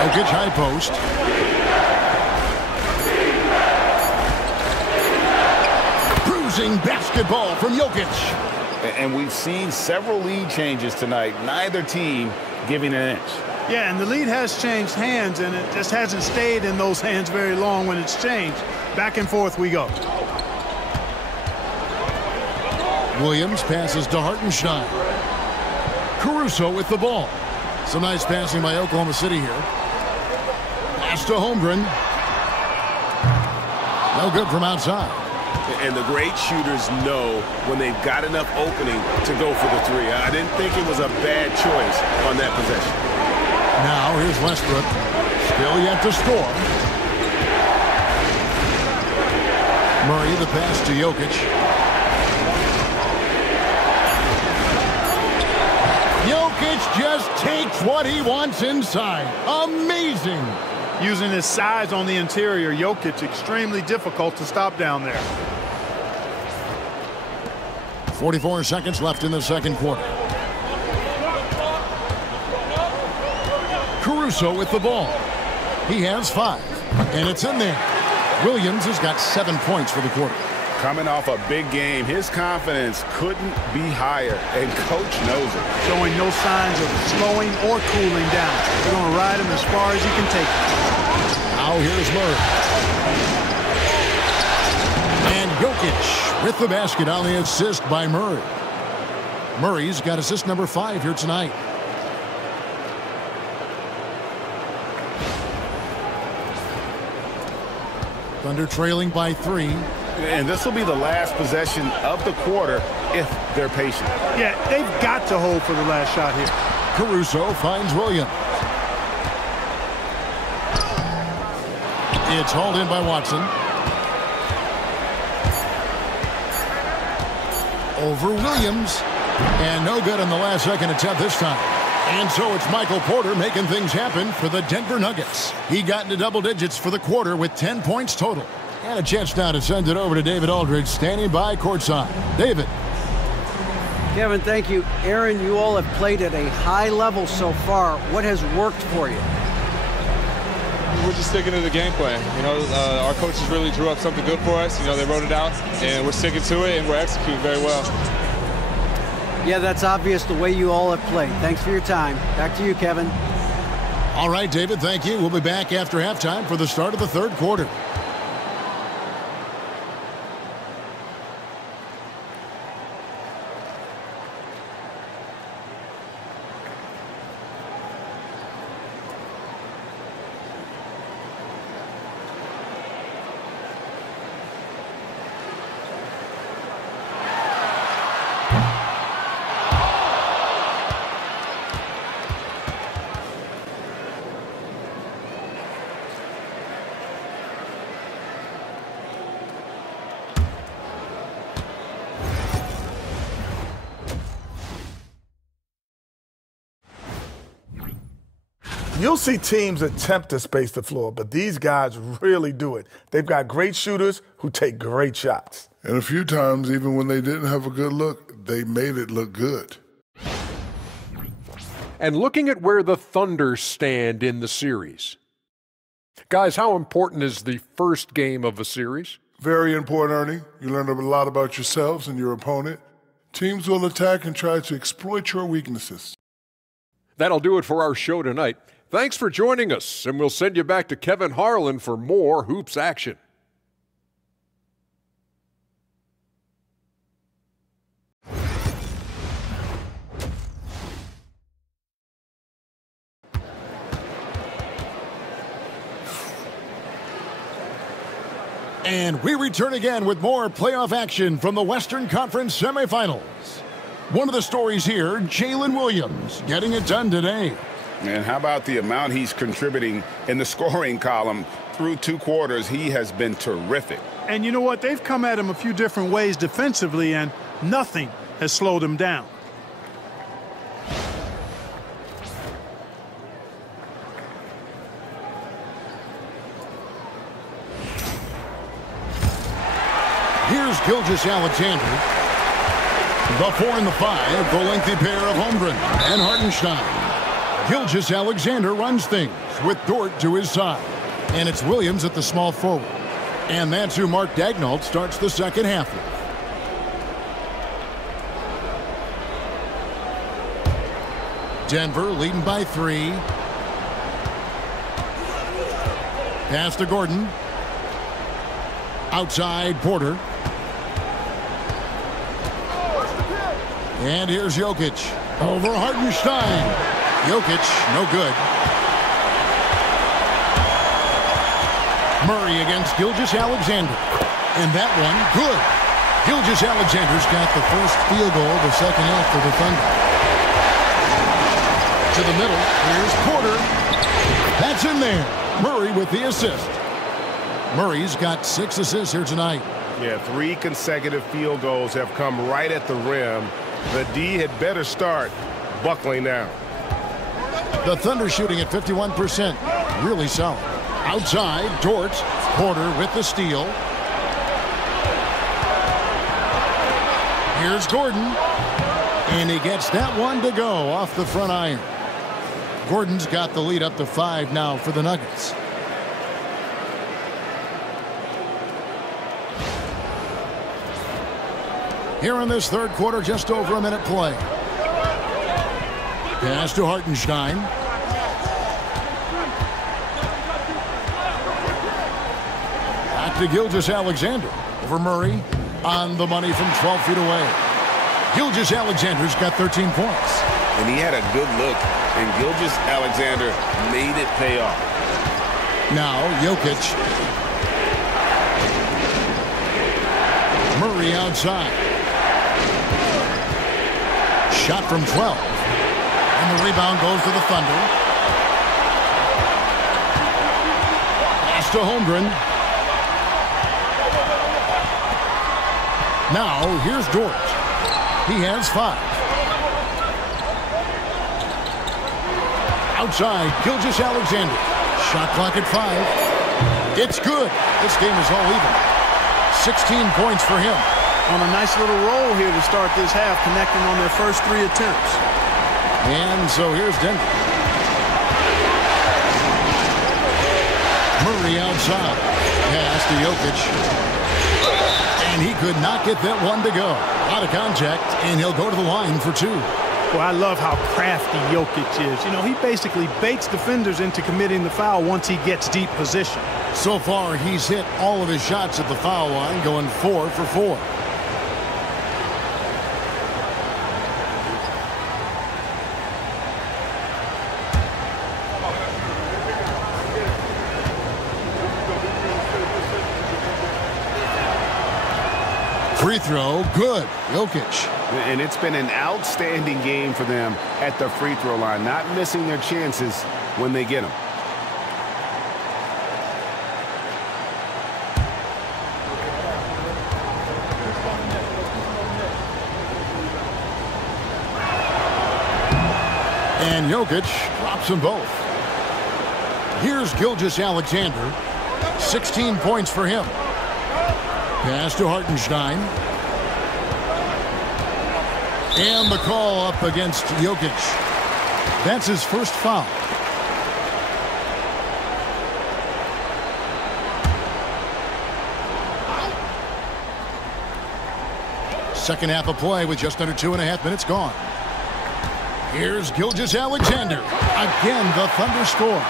Jokic high post. Bruising basketball from Jokic. And we've seen several lead changes tonight, neither team giving an inch. Yeah, and the lead has changed hands, and it just hasn't stayed in those hands very long when it's changed. Back and forth we go. Williams passes to Hartenstein. Caruso with the ball. Some nice passing by Oklahoma City here. Pass to Holmgren. No good from outside. And the great shooters know when they've got enough opening to go for the three. I didn't think it was a bad choice on that possession. Now here's Westbrook. Still yet to score. Murray the pass to Jokic. Jokic just takes what he wants inside. Amazing. Using his size on the interior, Jokic extremely difficult to stop down there. 44 seconds left in the second quarter. Caruso with the ball. He has 5, and it's in there. Williams has got 7 points for the quarter. Coming off a big game, his confidence couldn't be higher, and coach knows it. Showing no signs of slowing or cooling down. They're going to ride him as far as he can take it. Now here's Murray. And Jokic with the basket on the assist by Murray. Murray's got assist number 5 here tonight. Thunder trailing by 3. And this will be the last possession of the quarter if they're patient. Yeah, they've got to hold for the last shot here. Caruso finds Williams. It's hauled in by Watson. Over Williams. And no good on the last second attempt this time. And so it's Michael Porter making things happen for the Denver Nuggets. He got into double digits for the quarter with 10 points total. And a chance now to send it over to David Aldridge, standing by courtside. David. Kevin, thank you. Aaron, you all have played at a high level so far. What has worked for you? We're just sticking to the game plan. You know, our coaches really drew up something good for us. You know, they wrote it out, and we're sticking to it, and we're executing very well. Yeah, that's obvious the way you all have played. Thanks for your time. Back to you, Kevin. All right, David, thank you. We'll be back after halftime for the start of the third quarter. You'll see teams attempt to space the floor, but these guys really do it. They've got great shooters who take great shots. And a few times, even when they didn't have a good look, they made it look good. And looking at where the Thunder stand in the series. Guys, how important is the first game of a series? Very important, Ernie. You learn a lot about yourselves and your opponent. Teams will attack and try to exploit your weaknesses. That'll do it for our show tonight. Thanks for joining us, and we'll send you back to Kevin Harlan for more Hoops action. And we return again with more playoff action from the Western Conference semifinals. One of the stories here, Jalen Williams getting it done today. And how about the amount he's contributing in the scoring column through 2 quarters? He has been terrific. And you know what? They've come at him a few different ways defensively, and nothing has slowed him down. Here's Gilgeous-Alexander. The 4 and the 5, the lengthy pair of Holmgren and Hartenstein. Gilgeous-Alexander runs things with Dort to his side. And it's Williams at the small forward. And that's who Mark Daigneault starts the second half with. Denver leading by 3. Pass to Gordon. Outside Porter. And here's Jokic. Over Hartenstein. Jokic, no good. Murray against Gilgeous-Alexander. And that one, good. Gilgeous-Alexander's got the first field goal of the second half for the Thunder. To the middle, here's Porter. That's in there. Murray with the assist. Murray's got 6 assists here tonight. Yeah, 3 consecutive field goals have come right at the rim. The D had better start buckling down. The Thunder shooting at 51%. Really solid. Outside, Dort. Porter with the steal. Here's Gordon. And he gets that one to go off the front iron. Gordon's got the lead up to 5 now for the Nuggets. Here in this third quarter, just over a minute play. Pass to Hartenstein. Back to Gilgeous-Alexander. Over Murray. On the money from 12 feet away. Gilgeous-Alexander's got 13 points. And he had a good look, and Gilgeous-Alexander made it pay off. Now, Jokic. Murray outside. Shot from 12. And the rebound goes to the Thunder. Pass to Holmgren. Now, here's Dort. He has 5. Outside, Gilgeous-Alexander. Shot clock at 5. It's good. This game is all even. 16 points for him. On a nice little roll here to start this half, connecting on their first 3 attempts. And so here's Denver. Murray outside. Pass to Jokic. And he could not get that one to go. Out of contact, and he'll go to the line for 2. Well, I love how crafty Jokic is. You know, he basically baits defenders into committing the foul once he gets deep position. So far, he's hit all of his shots at the foul line, going 4 for 4. Free throw, good. Jokic. And it's been an outstanding game for them at the free throw line, not missing their chances when they get them. And Jokic drops them both. Here's Gilgeous-Alexander. 16 points for him. Pass to Hartenstein. And the call up against Jokic. That's his first foul. Second half of play with just under 2.5 minutes gone. Here's Gilgeous-Alexander. Again, the Thunder score.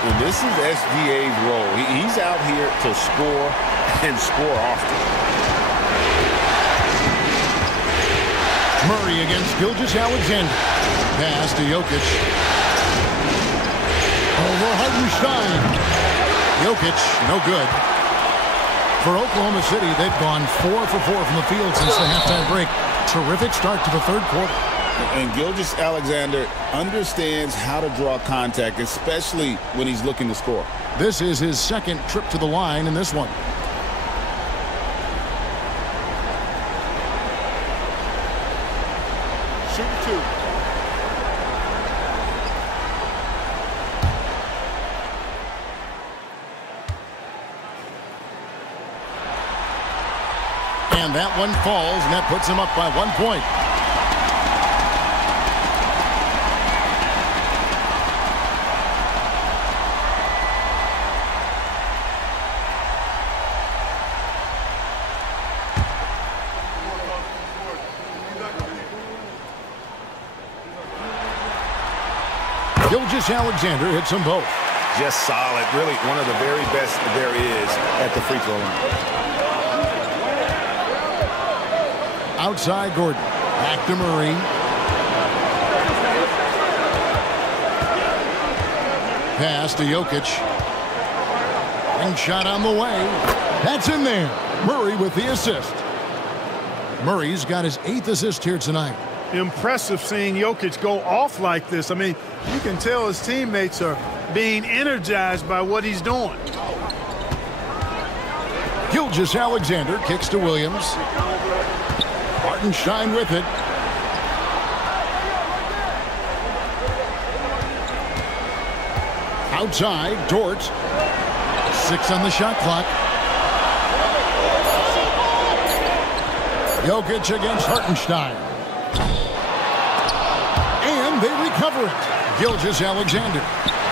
And this is SGA's role. He's out here to score and score often. Murray against Gilgeous-Alexander. Pass to Jokic. Over Hartenstein. Jokic, no good. For Oklahoma City, they've gone 4 for 4 from the field since the halftime break. Terrific start to the third quarter. And Gilgeous-Alexander understands how to draw contact, especially when he's looking to score. This is his second trip to the line in this one. Shoot 2. And that one falls, and that puts him up by 1 point. Gilgeous-Alexander hits them both. just solid. Really one of the very best there is at the free throw line. Outside Gordon. Back to Murray. Pass to Jokic. And shot on the way. That's in there. Murray with the assist. Murray's got his 8th assist here tonight. Impressive seeing Jokic go off like this. I mean, you can tell his teammates are being energized by what he's doing. Gilgeous-Alexander kicks to Williams. Hartenstein with it. Outside, Dort. 6 on the shot clock. Jokic against Hartenstein. And they recover it. Gilgeous-Alexander.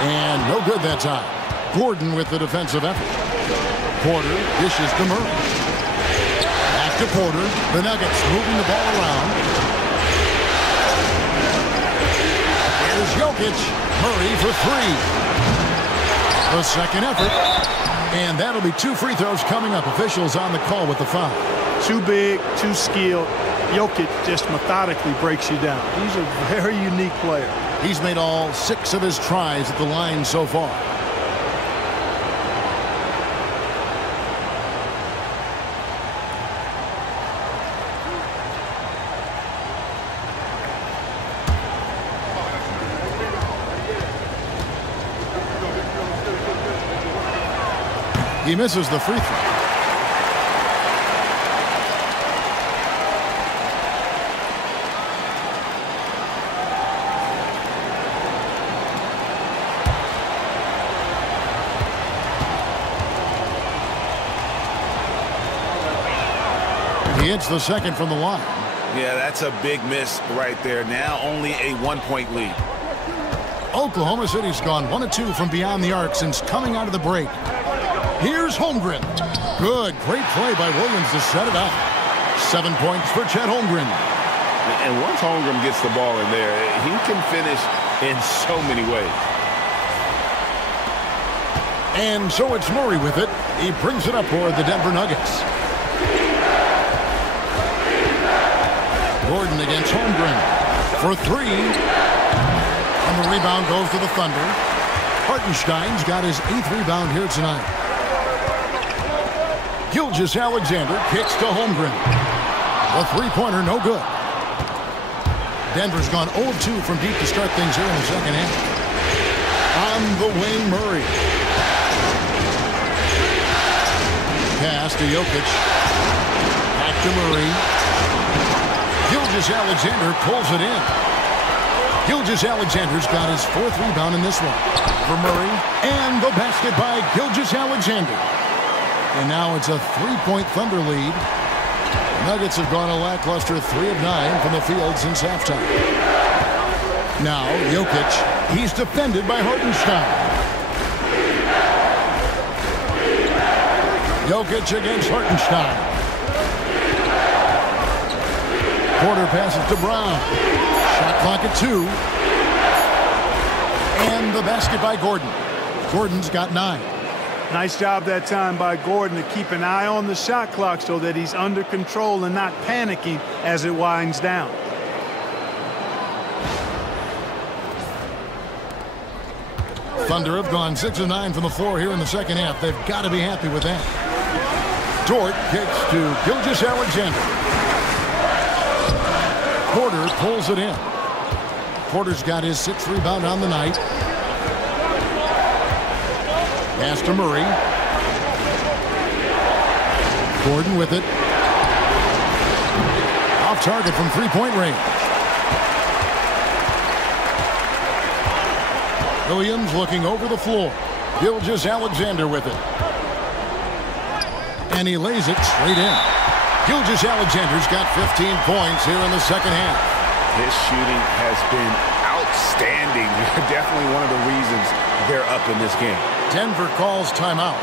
And no good that time. Gordon with the defensive effort. Porter dishes to Murray. Back to Porter. The Nuggets moving the ball around. Here's Jokic. Murray for 3. The second effort. And that'll be 2 free throws coming up. Officials on the call with the foul. Too big, too skilled. Jokic just methodically breaks you down. He's a very unique player. He's made all 6 of his tries at the line so far. He misses the free throw. He hits the second from the line. Yeah, that's a big miss right there. Now only a 1-point lead. Oklahoma City's gone 1 of 2 from beyond the arc since coming out of the break. Here's Holmgren. Good, great play by Williams to set it up. 7 points for Chet Holmgren. And once Holmgren gets the ball in there, he can finish in so many ways. And so it's Murray with it. He brings it up for the Denver Nuggets. Gordon against Holmgren for 3. And the rebound goes to the Thunder. Hartenstein's got his 8th rebound here tonight. Gilgeous-Alexander kicks to Holmgren. The three-pointer no good. Denver's gone 0-2 from deep to start things here in the second half. On the way, Murray. Pass to Jokic. Back to Murray. Gilgeous-Alexander pulls it in. Gilgeous-Alexander's got his 4th rebound in this one. For Murray. And the basket by Gilgeous-Alexander. And now it's a 3-point Thunder lead. The Nuggets have gone a lackluster 3 of 9 from the field since halftime. Now Jokic. He's defended by Hartenstein. Jokic against Hartenstein. Porter passes to Brown. Shot clock at 2. And the basket by Gordon. Gordon's got 9. Nice job that time by Gordon to keep an eye on the shot clock so that he's under control and not panicking as it winds down. Thunder have gone 6 of 9 from the floor here in the second half. They've got to be happy with that. Dort kicks to Gilgeous-Alexander. Porter pulls it in. Porter's got his 6th rebound on the night. Pass to Murray. Gordon with it. Off target from 3-point range. Williams looking over the floor. Gilgeous-Alexander with it. And he lays it straight in. Gilgeous-Alexander's got 15 points here in the second half. His shooting has been outstanding. Definitely one of the reasons they're up in this game. Denver calls timeout.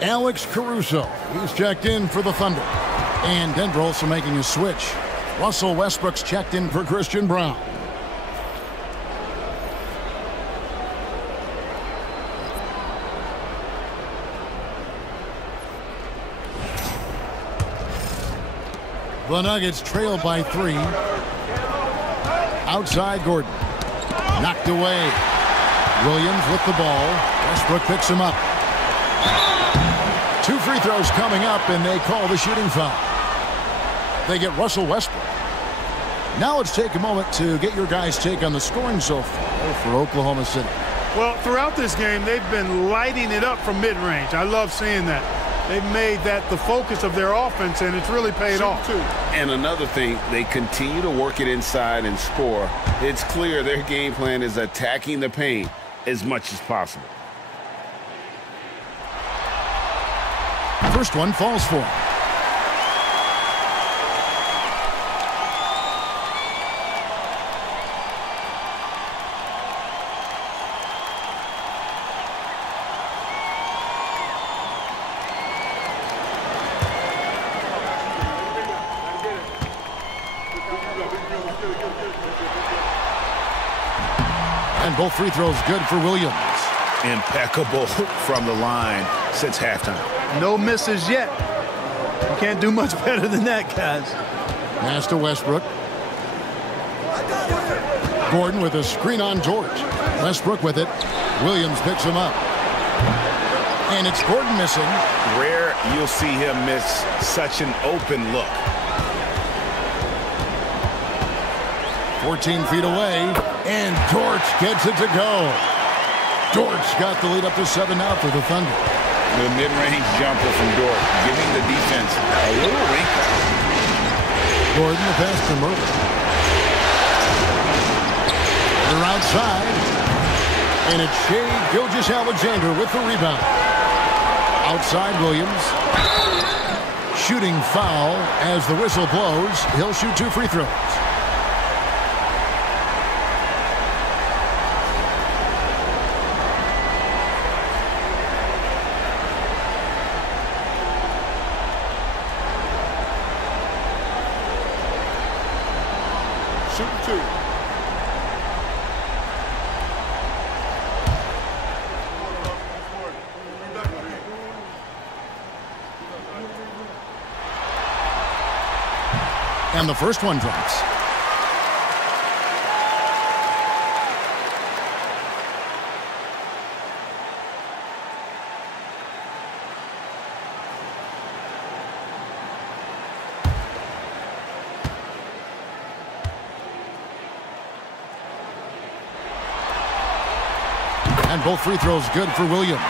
Alex Caruso. He's checked in for the Thunder. And Denver also making a switch. Russell Westbrook's checked in for Christian Brown. The Nuggets trail by 3. Outside Gordon. Knocked away. Williams with the ball. Westbrook picks him up. 2 free throws coming up, and they call the shooting foul. They get Russell Westbrook. Now let's take a moment to get your guys' take on the scoring so far for Oklahoma City. Well, throughout this game, they've been lighting it up from mid-range. I love seeing that. They've made that the focus of their offense, and it's really paid off. And another thing, they continue to work it inside and score. It's clear their game plan is attacking the paint as much as possible. First one falls for him. And both free throws good for Williams. Impeccable from the line since halftime. No misses yet. You can't do much better than that, guys. Pass to Westbrook. Gordon with a screen on George. Westbrook with it. Williams picks him up. And it's Gordon missing. Rare you'll see him miss such an open look. 14 feet away, and George gets it to go. George got the lead up to 7 now for the Thunder. The mid-range jumper from Dort, giving the defense a little wrinkle. Gordon the pass to Murray. They're outside, and it's Shea Gilgeous-Alexander with the rebound. Outside Williams. Shooting foul as the whistle blows. He'll shoot 2 free throws. And the first one drops. And both free throws good for Williams.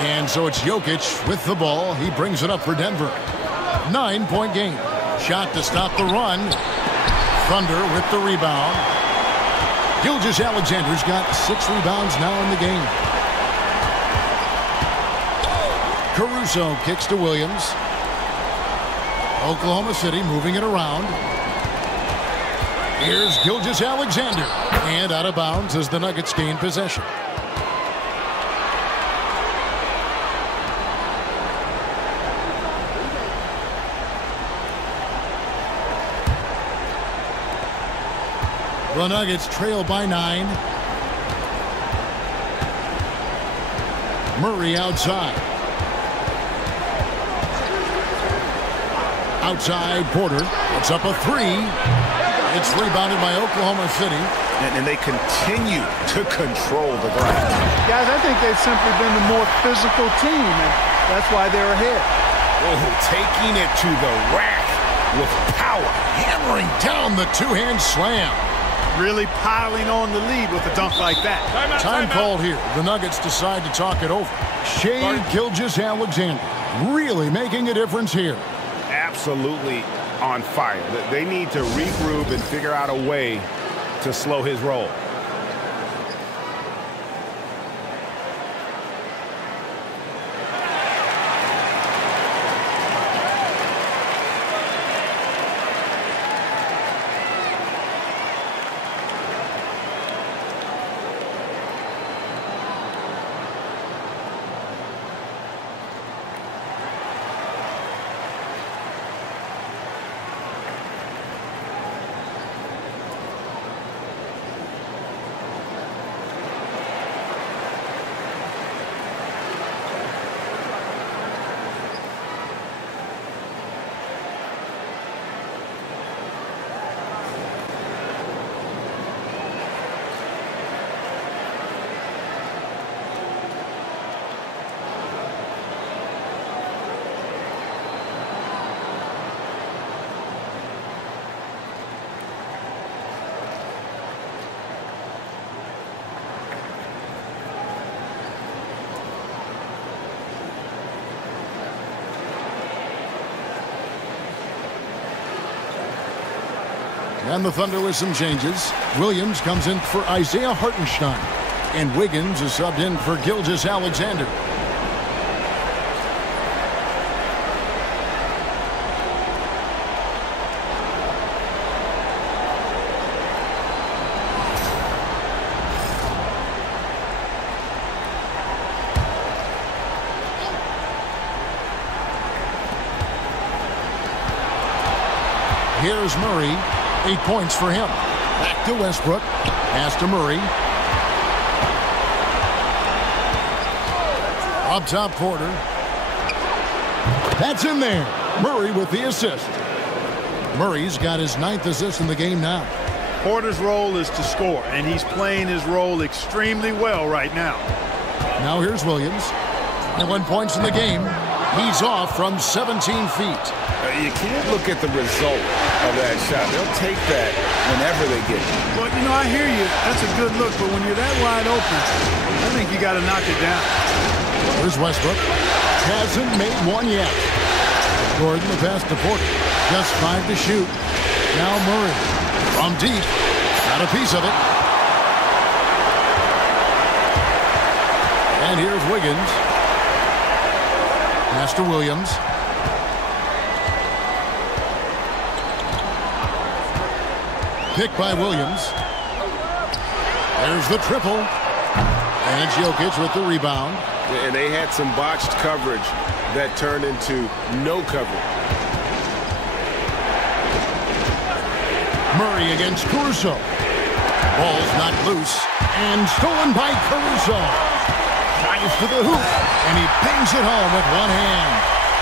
And so it's Jokic with the ball. He brings it up for Denver. 9-point game. Shot to stop the run. Thunder with the rebound. Gilgeous-Alexander's got 6 rebounds now in the game. Caruso kicks to Williams. Oklahoma City moving it around. Here's Gilgeous-Alexander. And out of bounds as the Nuggets gain possession. The Nuggets trail by 9. Murray outside. Outside Porter. It's up a 3. It's rebounded by Oklahoma City. And they continue to control the ground. Guys, I think they've simply been the more physical team, and that's why they're ahead. Oh, taking it to the rack with power. Hammering down the 2-hand slam. Really piling on the lead with a dunk like that. Time called here. The Nuggets decide to talk it over. Shea Gilgeous-Alexander really making a difference here. Absolutely on fire. They need to regroup and figure out a way to slow his roll. And the Thunder with some changes. Williams comes in for Isaiah Hartenstein. And Wiggins is subbed in for Gilgeous-Alexander. Here's Murray. 8 points for him. Back to Westbrook. Pass to Murray. Up top, Porter. That's in there. Murray with the assist. Murray's got his 9th assist in the game now. Porter's role is to score, and he's playing his role extremely well right now. Now here's Williams. 21 points in the game. He's off from 17 feet. You can't look at the result of that shot. They'll take that whenever they get it. Well, you know, I hear you. That's a good look, but when you're that wide open, I think you got to knock it down. Here's Westbrook. Hasn't made one yet. Gordon the pass to Porter. Just 5 to shoot. Now Murray. From deep. Got a piece of it. And here's Wiggins. Pass to Williams. Pick by Williams. There's the triple. And Jokic with the rebound. And they had some botched coverage that turned into no coverage. Murray against Caruso. Ball's not loose. And stolen by Caruso. Drives to the hoop. And he pings it home with one hand.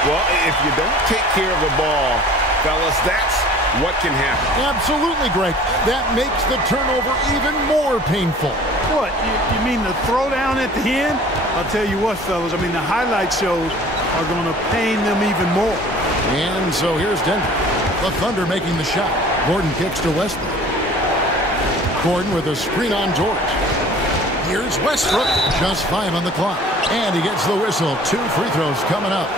Well, if you don't take care of the ball, fellas, that's what can happen. Absolutely, Greg. That makes the turnover even more painful. What? You mean the throwdown at the end? I'll tell you what, fellas. I mean, the highlight shows are going to pain them even more. And so here's Denver. The Thunder making the shot. Gordon kicks to Westbrook. Gordon with a screen on George. Here's Westbrook. Just 5 on the clock. And he gets the whistle. 2 free throws coming up.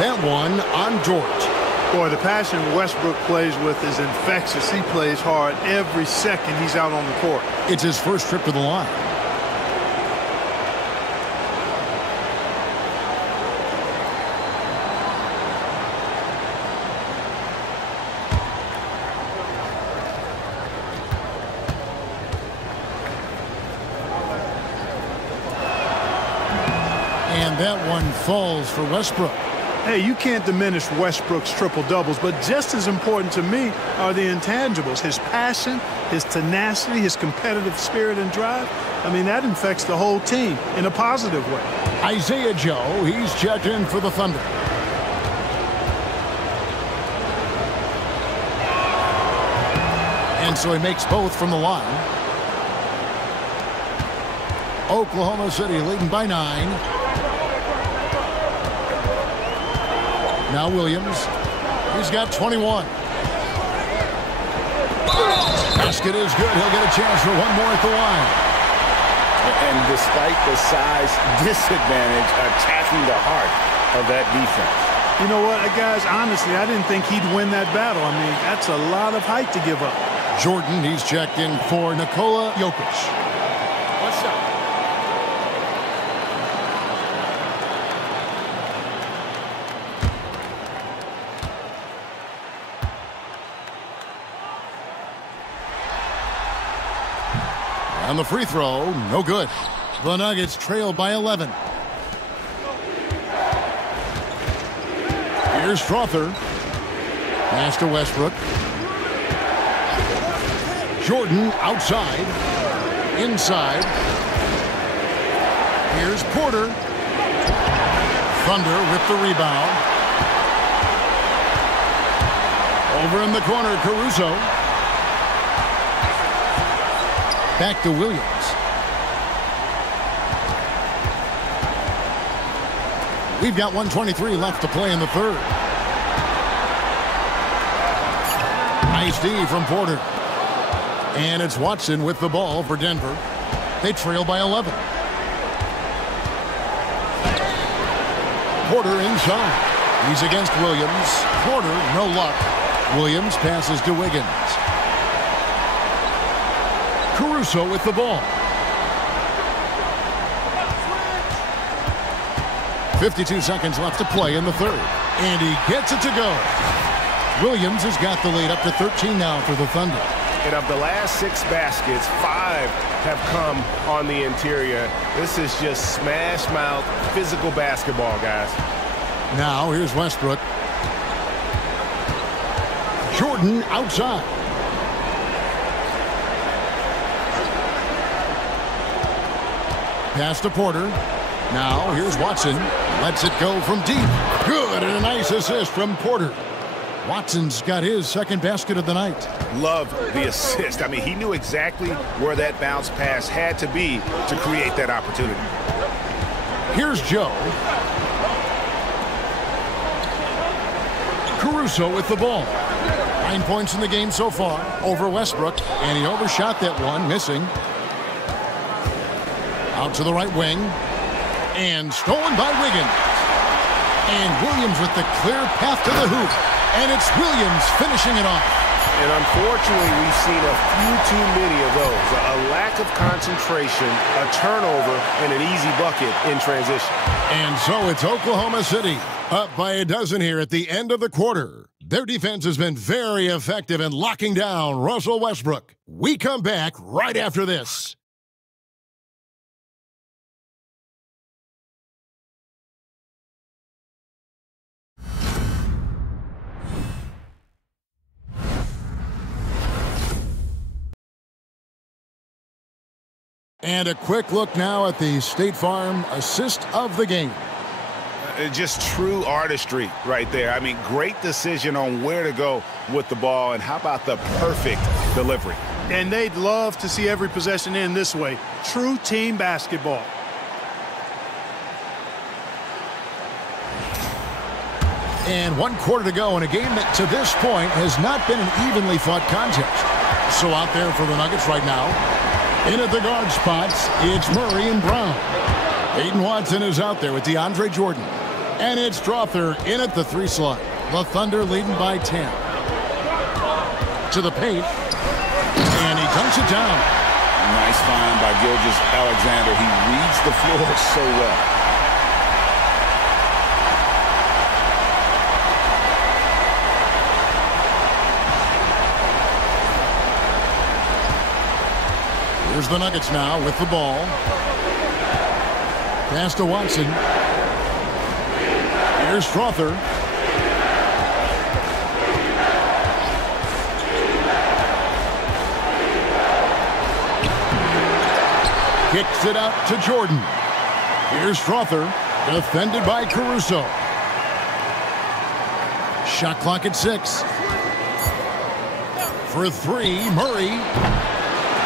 That one on George. Boy, the passion Westbrook plays with is infectious. He plays hard every second he's out on the court. It's his first trip to the line. And that one falls for Westbrook. Hey, you can't diminish Westbrook's triple-doubles, but just as important to me are the intangibles. His passion, his tenacity, his competitive spirit and drive. I mean, that infects the whole team in a positive way. Isaiah Joe, he's checked in for the Thunder. And so he makes both from the line. Oklahoma City leading by 9. Now Williams. He's got 21. Basket is good. He'll get a chance for one more at the line. And despite the size disadvantage, attacking the heart of that defense. You know what, guys, honestly, I didn't think he'd win that battle. I mean, that's a lot of height to give up. Jordan, he's checked in for Nikola Jokic. What's up? On the free throw, no good. The Nuggets trail by 11. Here's Strother. Pass to Westbrook. Jordan outside. Inside. Here's Porter. Thunder with the rebound. Over in the corner, Caruso. Back to Williams. We've got 1:23 left to play in the third. Nice D from Porter. And it's Watson with the ball for Denver. They trail by 11. Porter inside. He's against Williams. Porter, no luck. Williams passes to Wiggins. Caruso with the ball. 52 seconds left to play in the third. And he gets it to go. Williams has got the lead up to 13 now for the Thunder. And of the last 6 baskets, 5 have come on the interior. This is just smash mouth physical basketball, guys. Now here's Westbrook. Jordan outside. Pass to Porter. Now here's Watson. Lets it go from deep. Good, and a nice assist from Porter. Watson's got his second basket of the night. Love the assist. I mean, he knew exactly where that bounce pass had to be to create that opportunity. Here's Joe. Caruso with the ball. 9 points in the game so far over Westbrook, and he overshot that one, missing. Out to the right wing, and stolen by Wiggins. And Williams with the clear path to the hoop, and it's Williams finishing it off. And unfortunately, we've seen a few too many of those. A lack of concentration, a turnover, and an easy bucket in transition. And so it's Oklahoma City up by a dozen here at the end of the quarter. Their defense has been very effective in locking down Russell Westbrook. We come back right after this. And a quick look now at the State Farm assist of the game. Just true artistry right there. I mean, great decision on where to go with the ball, and how about the perfect delivery? And they'd love to see every possession end this way. True team basketball. And 1 quarter to go in a game that to this point has not been an evenly fought contest. So out there for the Nuggets right now, in at the guard spots, it's Murray and Brown. Aiden Watson is out there with DeAndre Jordan. And it's Strother in at the 3 slot. The Thunder leading by 10. To the paint. And he dunks it down. Nice find by Gilgeous-Alexander. He reads the floor so well. Here's the Nuggets now with the ball. Pass to Watson. Here's Strother. Kicks it out to Jordan. Here's Strother, defended by Caruso. Shot clock at 6. For 3, Murray.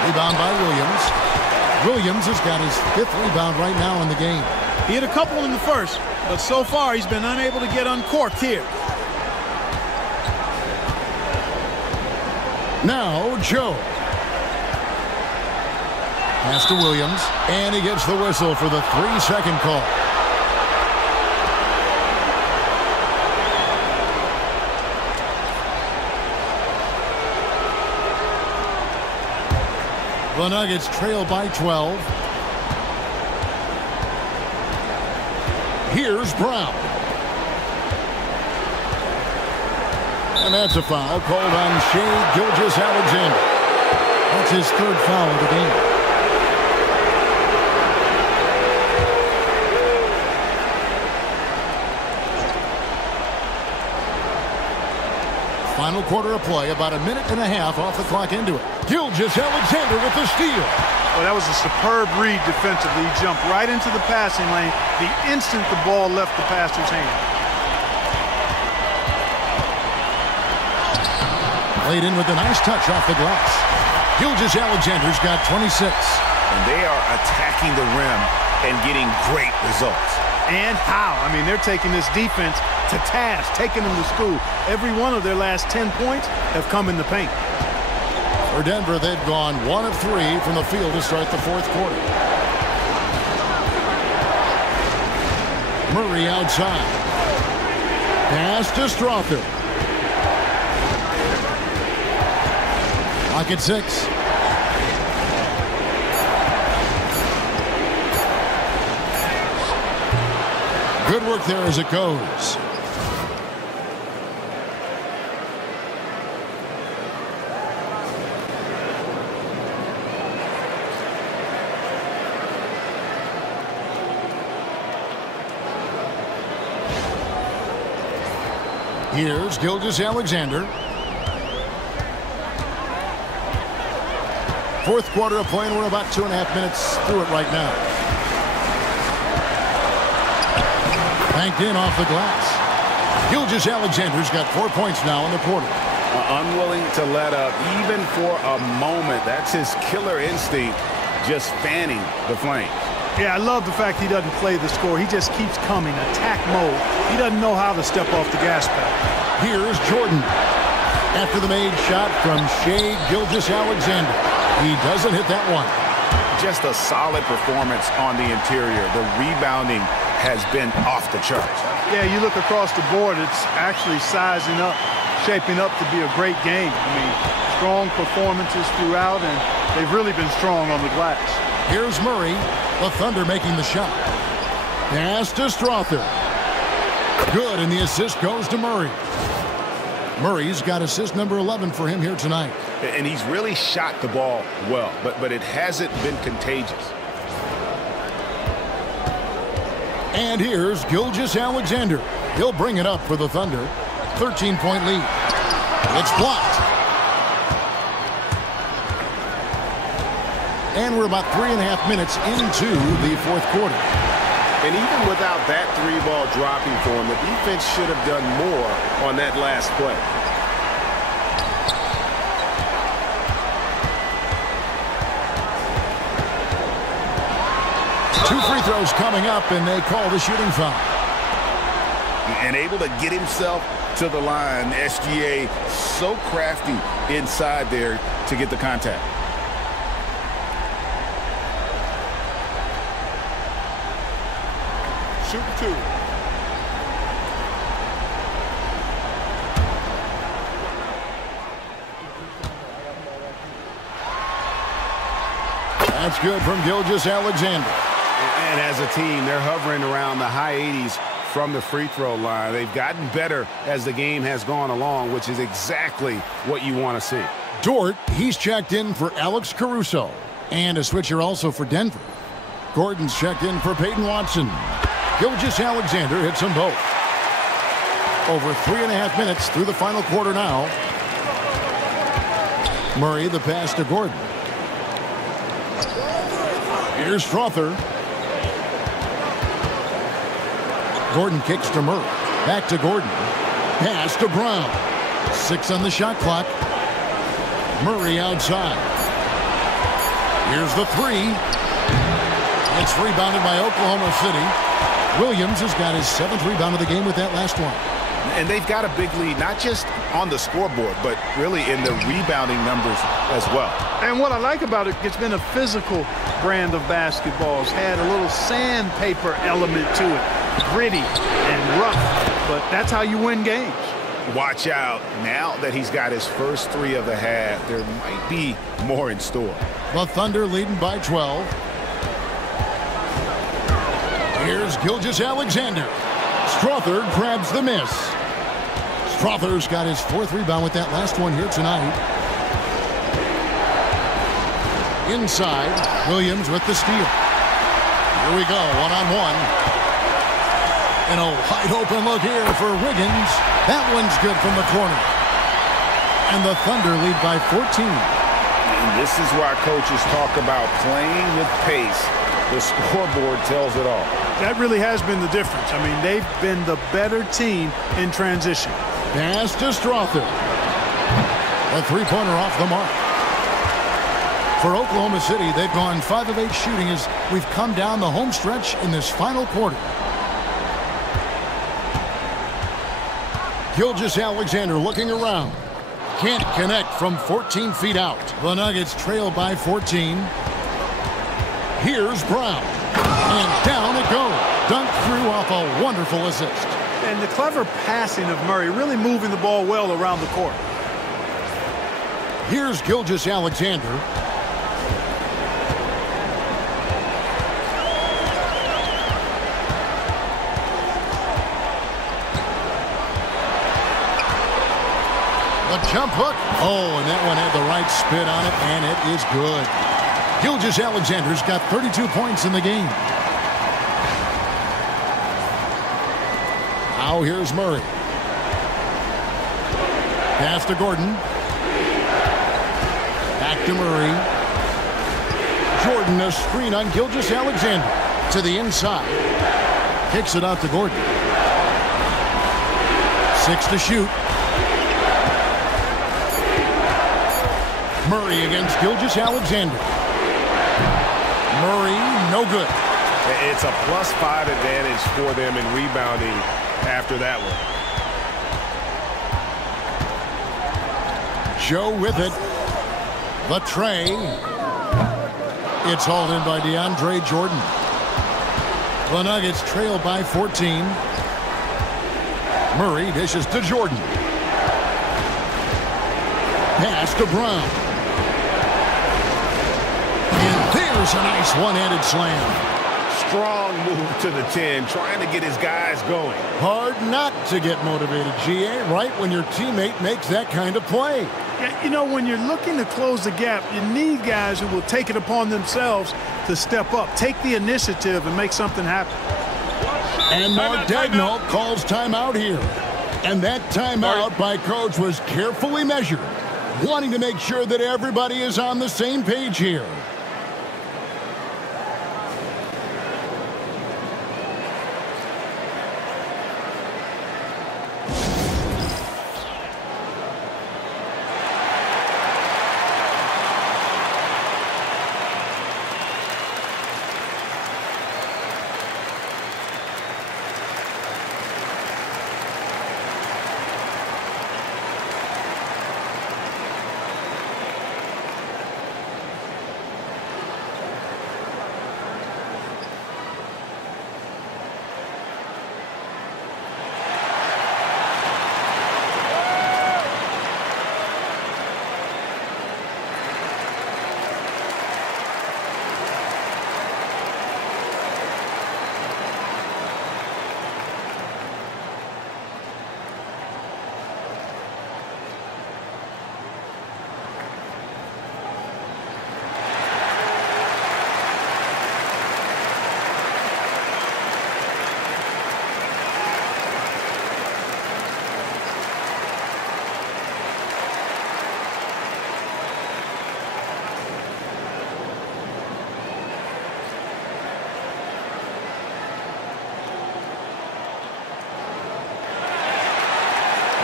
Rebound by Williams. Williams has got his 5th rebound right now in the game. He hit a couple in the first, but so far he's been unable to get uncorked here. Now Joe. Pass to Williams, and he gets the whistle for the 3-second call. The Nuggets trail by 12. Here's Brown. And that's a foul called on Shai Gilgeous-Alexander. That's his 3rd foul of the game. Final quarter of play, about a minute and a half off the clock into it. Gilgeous-Alexander with the steal. Well, that was a superb read defensively. He jumped right into the passing lane the instant the ball left the passer's hand. Laid in with a nice touch off the glass. Gilgeous-Alexander's got 26. And they are attacking the rim and getting great results. And how? I mean, they're taking this defense to task, taking them to school. Every one of their last 10 points have come in the paint. For Denver, they've gone 1 of 3 from the field to start the 4th quarter. Murray outside. Pass to Strother. Clock at 6. Good work there as it goes. Here's Gilgeous-Alexander. Fourth quarter of play, and we're about 2.5 minutes through it right now. Banked in off the glass. Gilgeous-Alexander's got 4 points now in the quarter. Unwilling to let up even for a moment. That's his killer instinct, just fanning the flame. Yeah, I love the fact he doesn't play the score. He just keeps coming, attack mode. He doesn't know how to step off the gas pedal. Here's Jordan. After the made shot from Shai Gilgeous-Alexander. He doesn't hit that one. Just a solid performance on the interior. The rebounding has been off the charts. Yeah, you look across the board, it's actually sizing up, shaping up to be a great game. I mean, strong performances throughout, and they've really been strong on the glass. Here's Murray. The Thunder making the shot. Pass to Strother. Good, and the assist goes to Murray. Murray's got assist number 11 for him here tonight. And he's really shot the ball well, but it hasn't been contagious. And here's Gilgeous-Alexander. He'll bring it up for the Thunder. 13-point lead. It's blocked. And we're about 3.5 minutes into the fourth quarter. And even without that three-ball dropping for him, the defense should have done more on that last play. Two free throws coming up, and they call the shooting foul. And able to get himself to the line. SGA so crafty inside there to get the contact. Shoot 2. That's good from Gilgeous-Alexander. And as a team, they're hovering around the high 80s from the free throw line. They've gotten better as the game has gone along, which is exactly what you want to see. Dort, he's checked in for Alex Caruso. And a switcher also for Denver. Gordon's checked in for Peyton Watson. Gilgeous-Alexander hits them both. Over 3.5 minutes through the final quarter now. Murray, the pass to Gordon. Here's Strother. Gordon kicks to Murray. Back to Gordon. Pass to Brown. 6 on the shot clock. Murray outside. Here's the 3. It's rebounded by Oklahoma City. Williams has got his 7th rebound of the game with that last one. And they've got a big lead, not just on the scoreboard, but really in the rebounding numbers as well. And what I like about it, it's been a physical brand of basketball. It's had a little sandpaper element to it. Gritty and rough, but that's how you win games. Watch out. Now that he's got his first 3 of the half, there might be more in store. The Thunder leading by 12. Here's Gilgeous-Alexander. Strother grabs the miss. Strother's got his 4th rebound with that last one here tonight. Inside, Williams with the steal. Here we go, one-on-one. And a wide-open look here for Wiggins. That one's good from the corner. And the Thunder lead by 14. And this is why coaches talk about playing with pace. The scoreboard tells it all. That really has been the difference. I mean, they've been the better team in transition. Pass to Strother. A three-pointer off the mark. For Oklahoma City, they've gone 5 of 8 shooting as we've come down the home stretch in this final quarter. Gilgeous-Alexander looking around. Can't connect from 14 feet out. The Nuggets trail by 14. Here's Brown. And down it goes. Dunked through off a wonderful assist. And the clever passing of Murray, really moving the ball well around the court. Here's Gilgeous-Alexander. The jump hook. Oh, and that one had the right spin on it, and it is good. Gilgeous-Alexander's got 32 points in the game. Now here's Murray. Pass to Gordon. Back to Murray. Jordan, a screen on Gilgeous-Alexander. To the inside. Kicks it out to Gordon. 6 to shoot. Murray against Gilgeous-Alexander. Murray, no good. It's a +5 advantage for them in rebounding after that one. Joe with it. The tray. It's hauled in by DeAndre Jordan. The Nuggets trail by 14. Murray dishes to Jordan. Pass to Brown. And there's a nice one-handed slam. Strong move to the 10, trying to get his guys going. Hard not to get motivated, GA, right when your teammate makes that kind of play. You know, when you're looking to close the gap, you need guys who will take it upon themselves to step up, take the initiative, and make something happen. And Mark Daigneault calls timeout here. And that timeout by Coach was carefully measured, wanting to make sure that everybody is on the same page here.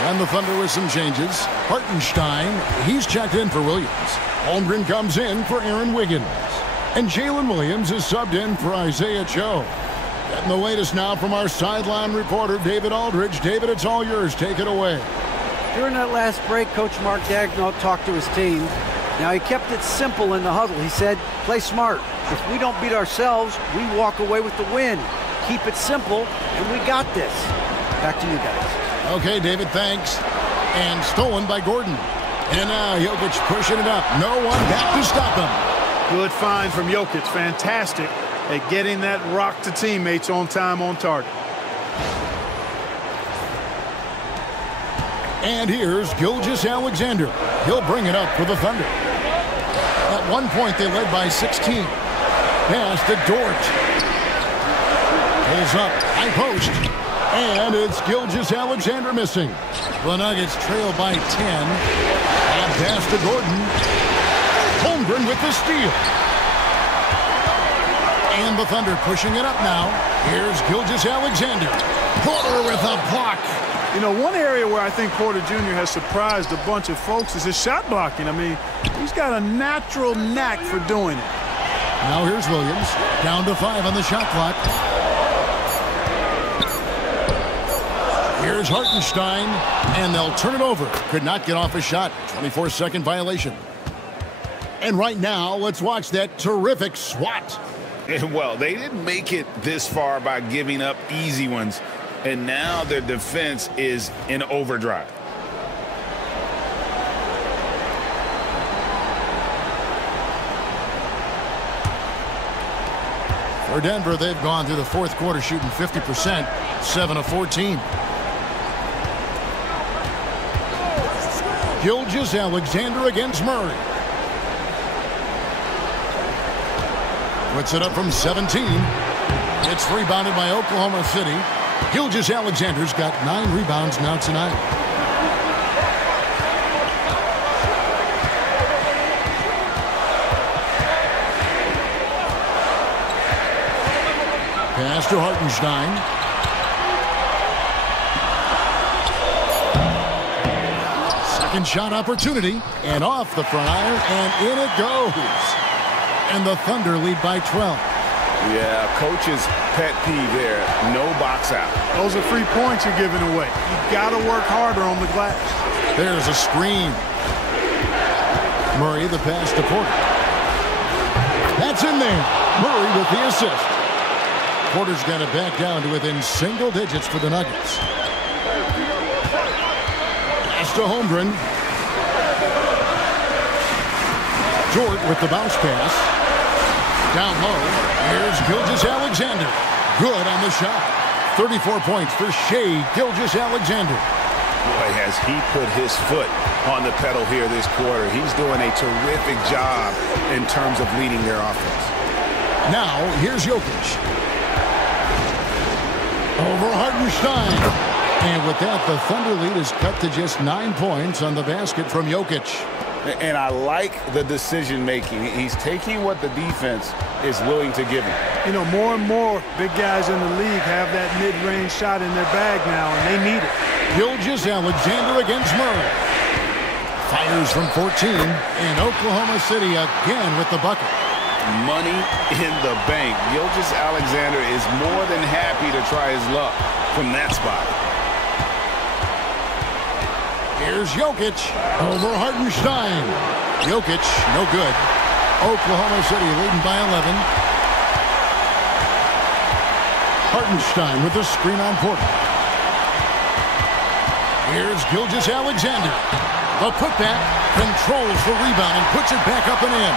And the Thunder with some changes. Hartenstein, he's checked in for Williams. Holmgren comes in for Aaron Wiggins. And Jalen Williams is subbed in for Isaiah Joe. Getting the latest now from our sideline reporter, David Aldridge. David, it's all yours. Take it away. During that last break, Coach Mark Daigneault talked to his team. Now, he kept it simple in the huddle. He said, play smart. If we don't beat ourselves, we walk away with the win. Keep it simple, and we got this. Back to you guys. Okay, David, thanks. And stolen by Gordon. And now Jokic pushing it up. No one back to stop him. Good find from Jokic. Fantastic at getting that rock to teammates on time, on target. And here's Gilgeous-Alexander. He'll bring it up for the Thunder. At one point, they led by 16. Pass to Dort. Pulls up, high post. And it's Gilgeous-Alexander missing. The Nuggets trail by 10. And pass to Gordon. Holmgren with the steal. And the Thunder pushing it up now. Here's Gilgeous-Alexander. Porter with a block. You know, one area where I think Porter Jr. has surprised a bunch of folks is his shot blocking. I mean, he's got a natural knack for doing it. Now here's Williams. Down to 5 on the shot clock. Here's Hartenstein, and they'll turn it over. Could not get off a shot. 24-second violation. And right now, let's watch that terrific swat. And well, they didn't make it this far by giving up easy ones. And now their defense is in overdrive. For Denver, they've gone through the fourth quarter shooting 50%, 7 of 14. Gilgeous-Alexander against Murray. Puts it up from 17. It's rebounded by Oklahoma City. Gilgeous-Alexander's got 9 rebounds now tonight. Pass to Hartenstein. Second shot opportunity. And off the front iron. And in it goes. And the Thunder lead by 12. Yeah, coach's pet peeve there. No box out. Those are 3 points you're giving away. You got to work harder on the glass. There's a screen. Murray the pass to Porter. That's in there. Murray with the assist. Porter's got it back down to within single digits for the Nuggets. Pass to Holmgren. Dort with the bounce pass. Down low. Here's Gilgeous-Alexander. Good on the shot. 34 points for Shai Gilgeous-Alexander. Boy, has he put his foot on the pedal here this quarter. He's doing a terrific job in terms of leading their offense. Now, here's Jokic. Over Hartenstein. And with that, the Thunder lead is cut to just 9 points on the basket from Jokic. And I like the decision-making. He's taking what the defense is willing to give him. You know, more and more big guys in the league have that mid-range shot in their bag now, and they need it. Gilgeous-Alexander against Murray. Fires from 14, and Oklahoma City again with the bucket. Money in the bank. Gilgeous-Alexander is more than happy to try his luck from that spot. Here's Jokic over Hartenstein. Jokic, no good. Oklahoma City leading by 11. Hartenstein with the screen on Porter. Here's Gilgeous-Alexander. The putback, controls the rebound and puts it back up and in.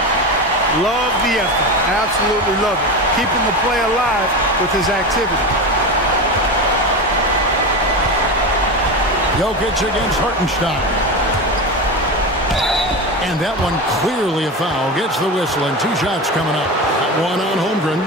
Love the effort. Absolutely love it. Keeping the play alive with his activity. Jokic against Hartenstein. And that one clearly a foul. Gets the whistle and 2 shots coming up. One on Holmgren.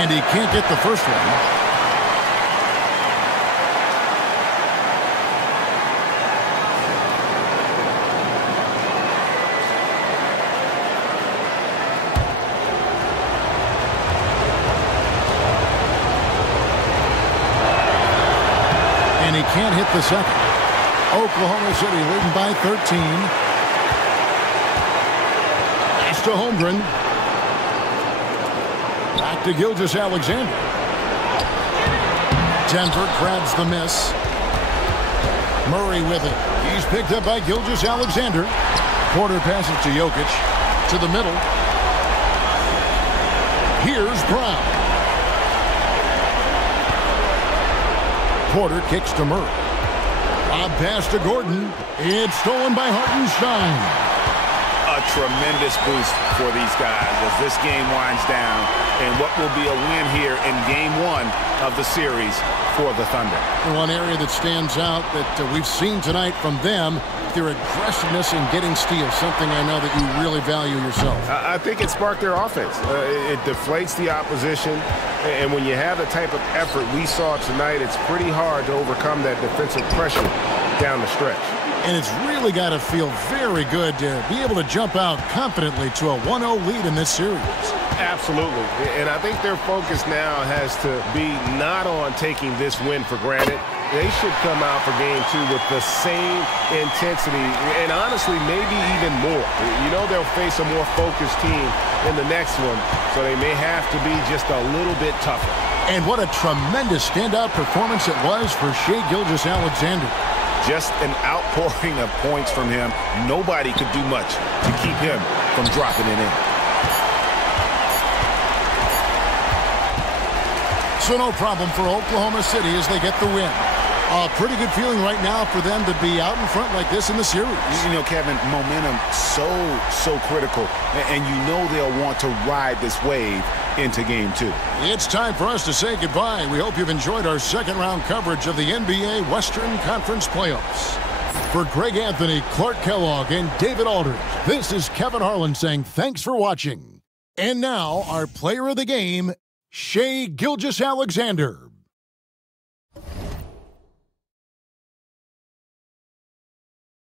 And he can't get the first one. And he can't hit the second. Oklahoma City leading by 13. Pass to Holmgren. Back to Gilgeous-Alexander. Denver grabs the miss. Murray with it. He's picked up by Gilgeous-Alexander. Porter passes to Jokic. To the middle. Here's Brown. Porter kicks to Murray. Lob pass to Gordon. It's stolen by Hartenstein. A tremendous boost for these guys as this game winds down and what will be a win here in Game 1 of the series for the Thunder. One area that stands out that we've seen tonight from them, their aggressiveness in getting steals, something I know that you really value yourself. I think it sparked their offense. It deflates the opposition, and when you have the type of effort we saw tonight, it's pretty hard to overcome that defensive pressure down the stretch. And it's really got to feel very good to be able to jump out confidently to a 1-0 lead in this series. Absolutely. And I think their focus now has to be not on taking this win for granted. They should come out for Game 2 with the same intensity and honestly maybe even more. You know they'll face a more focused team in the next one, so they may have to be just a little bit tougher. And what a tremendous standout performance it was for Shai Gilgeous-Alexander. Just an outpouring of points from him. Nobody could do much to keep him from dropping it in. So no problem for Oklahoma City as they get the win. A pretty good feeling right now for them to be out in front like this in the series. You know, Kevin, momentum so critical. And you know they'll want to ride this wave into Game 2. It's time for us to say goodbye. We hope you've enjoyed our second-round coverage of the NBA Western Conference Playoffs. For Greg Anthony, Clark Kellogg, and David Aldridge, this is Kevin Harlan saying thanks for watching. And now, our player of the game, Shai Gilgeous-Alexander.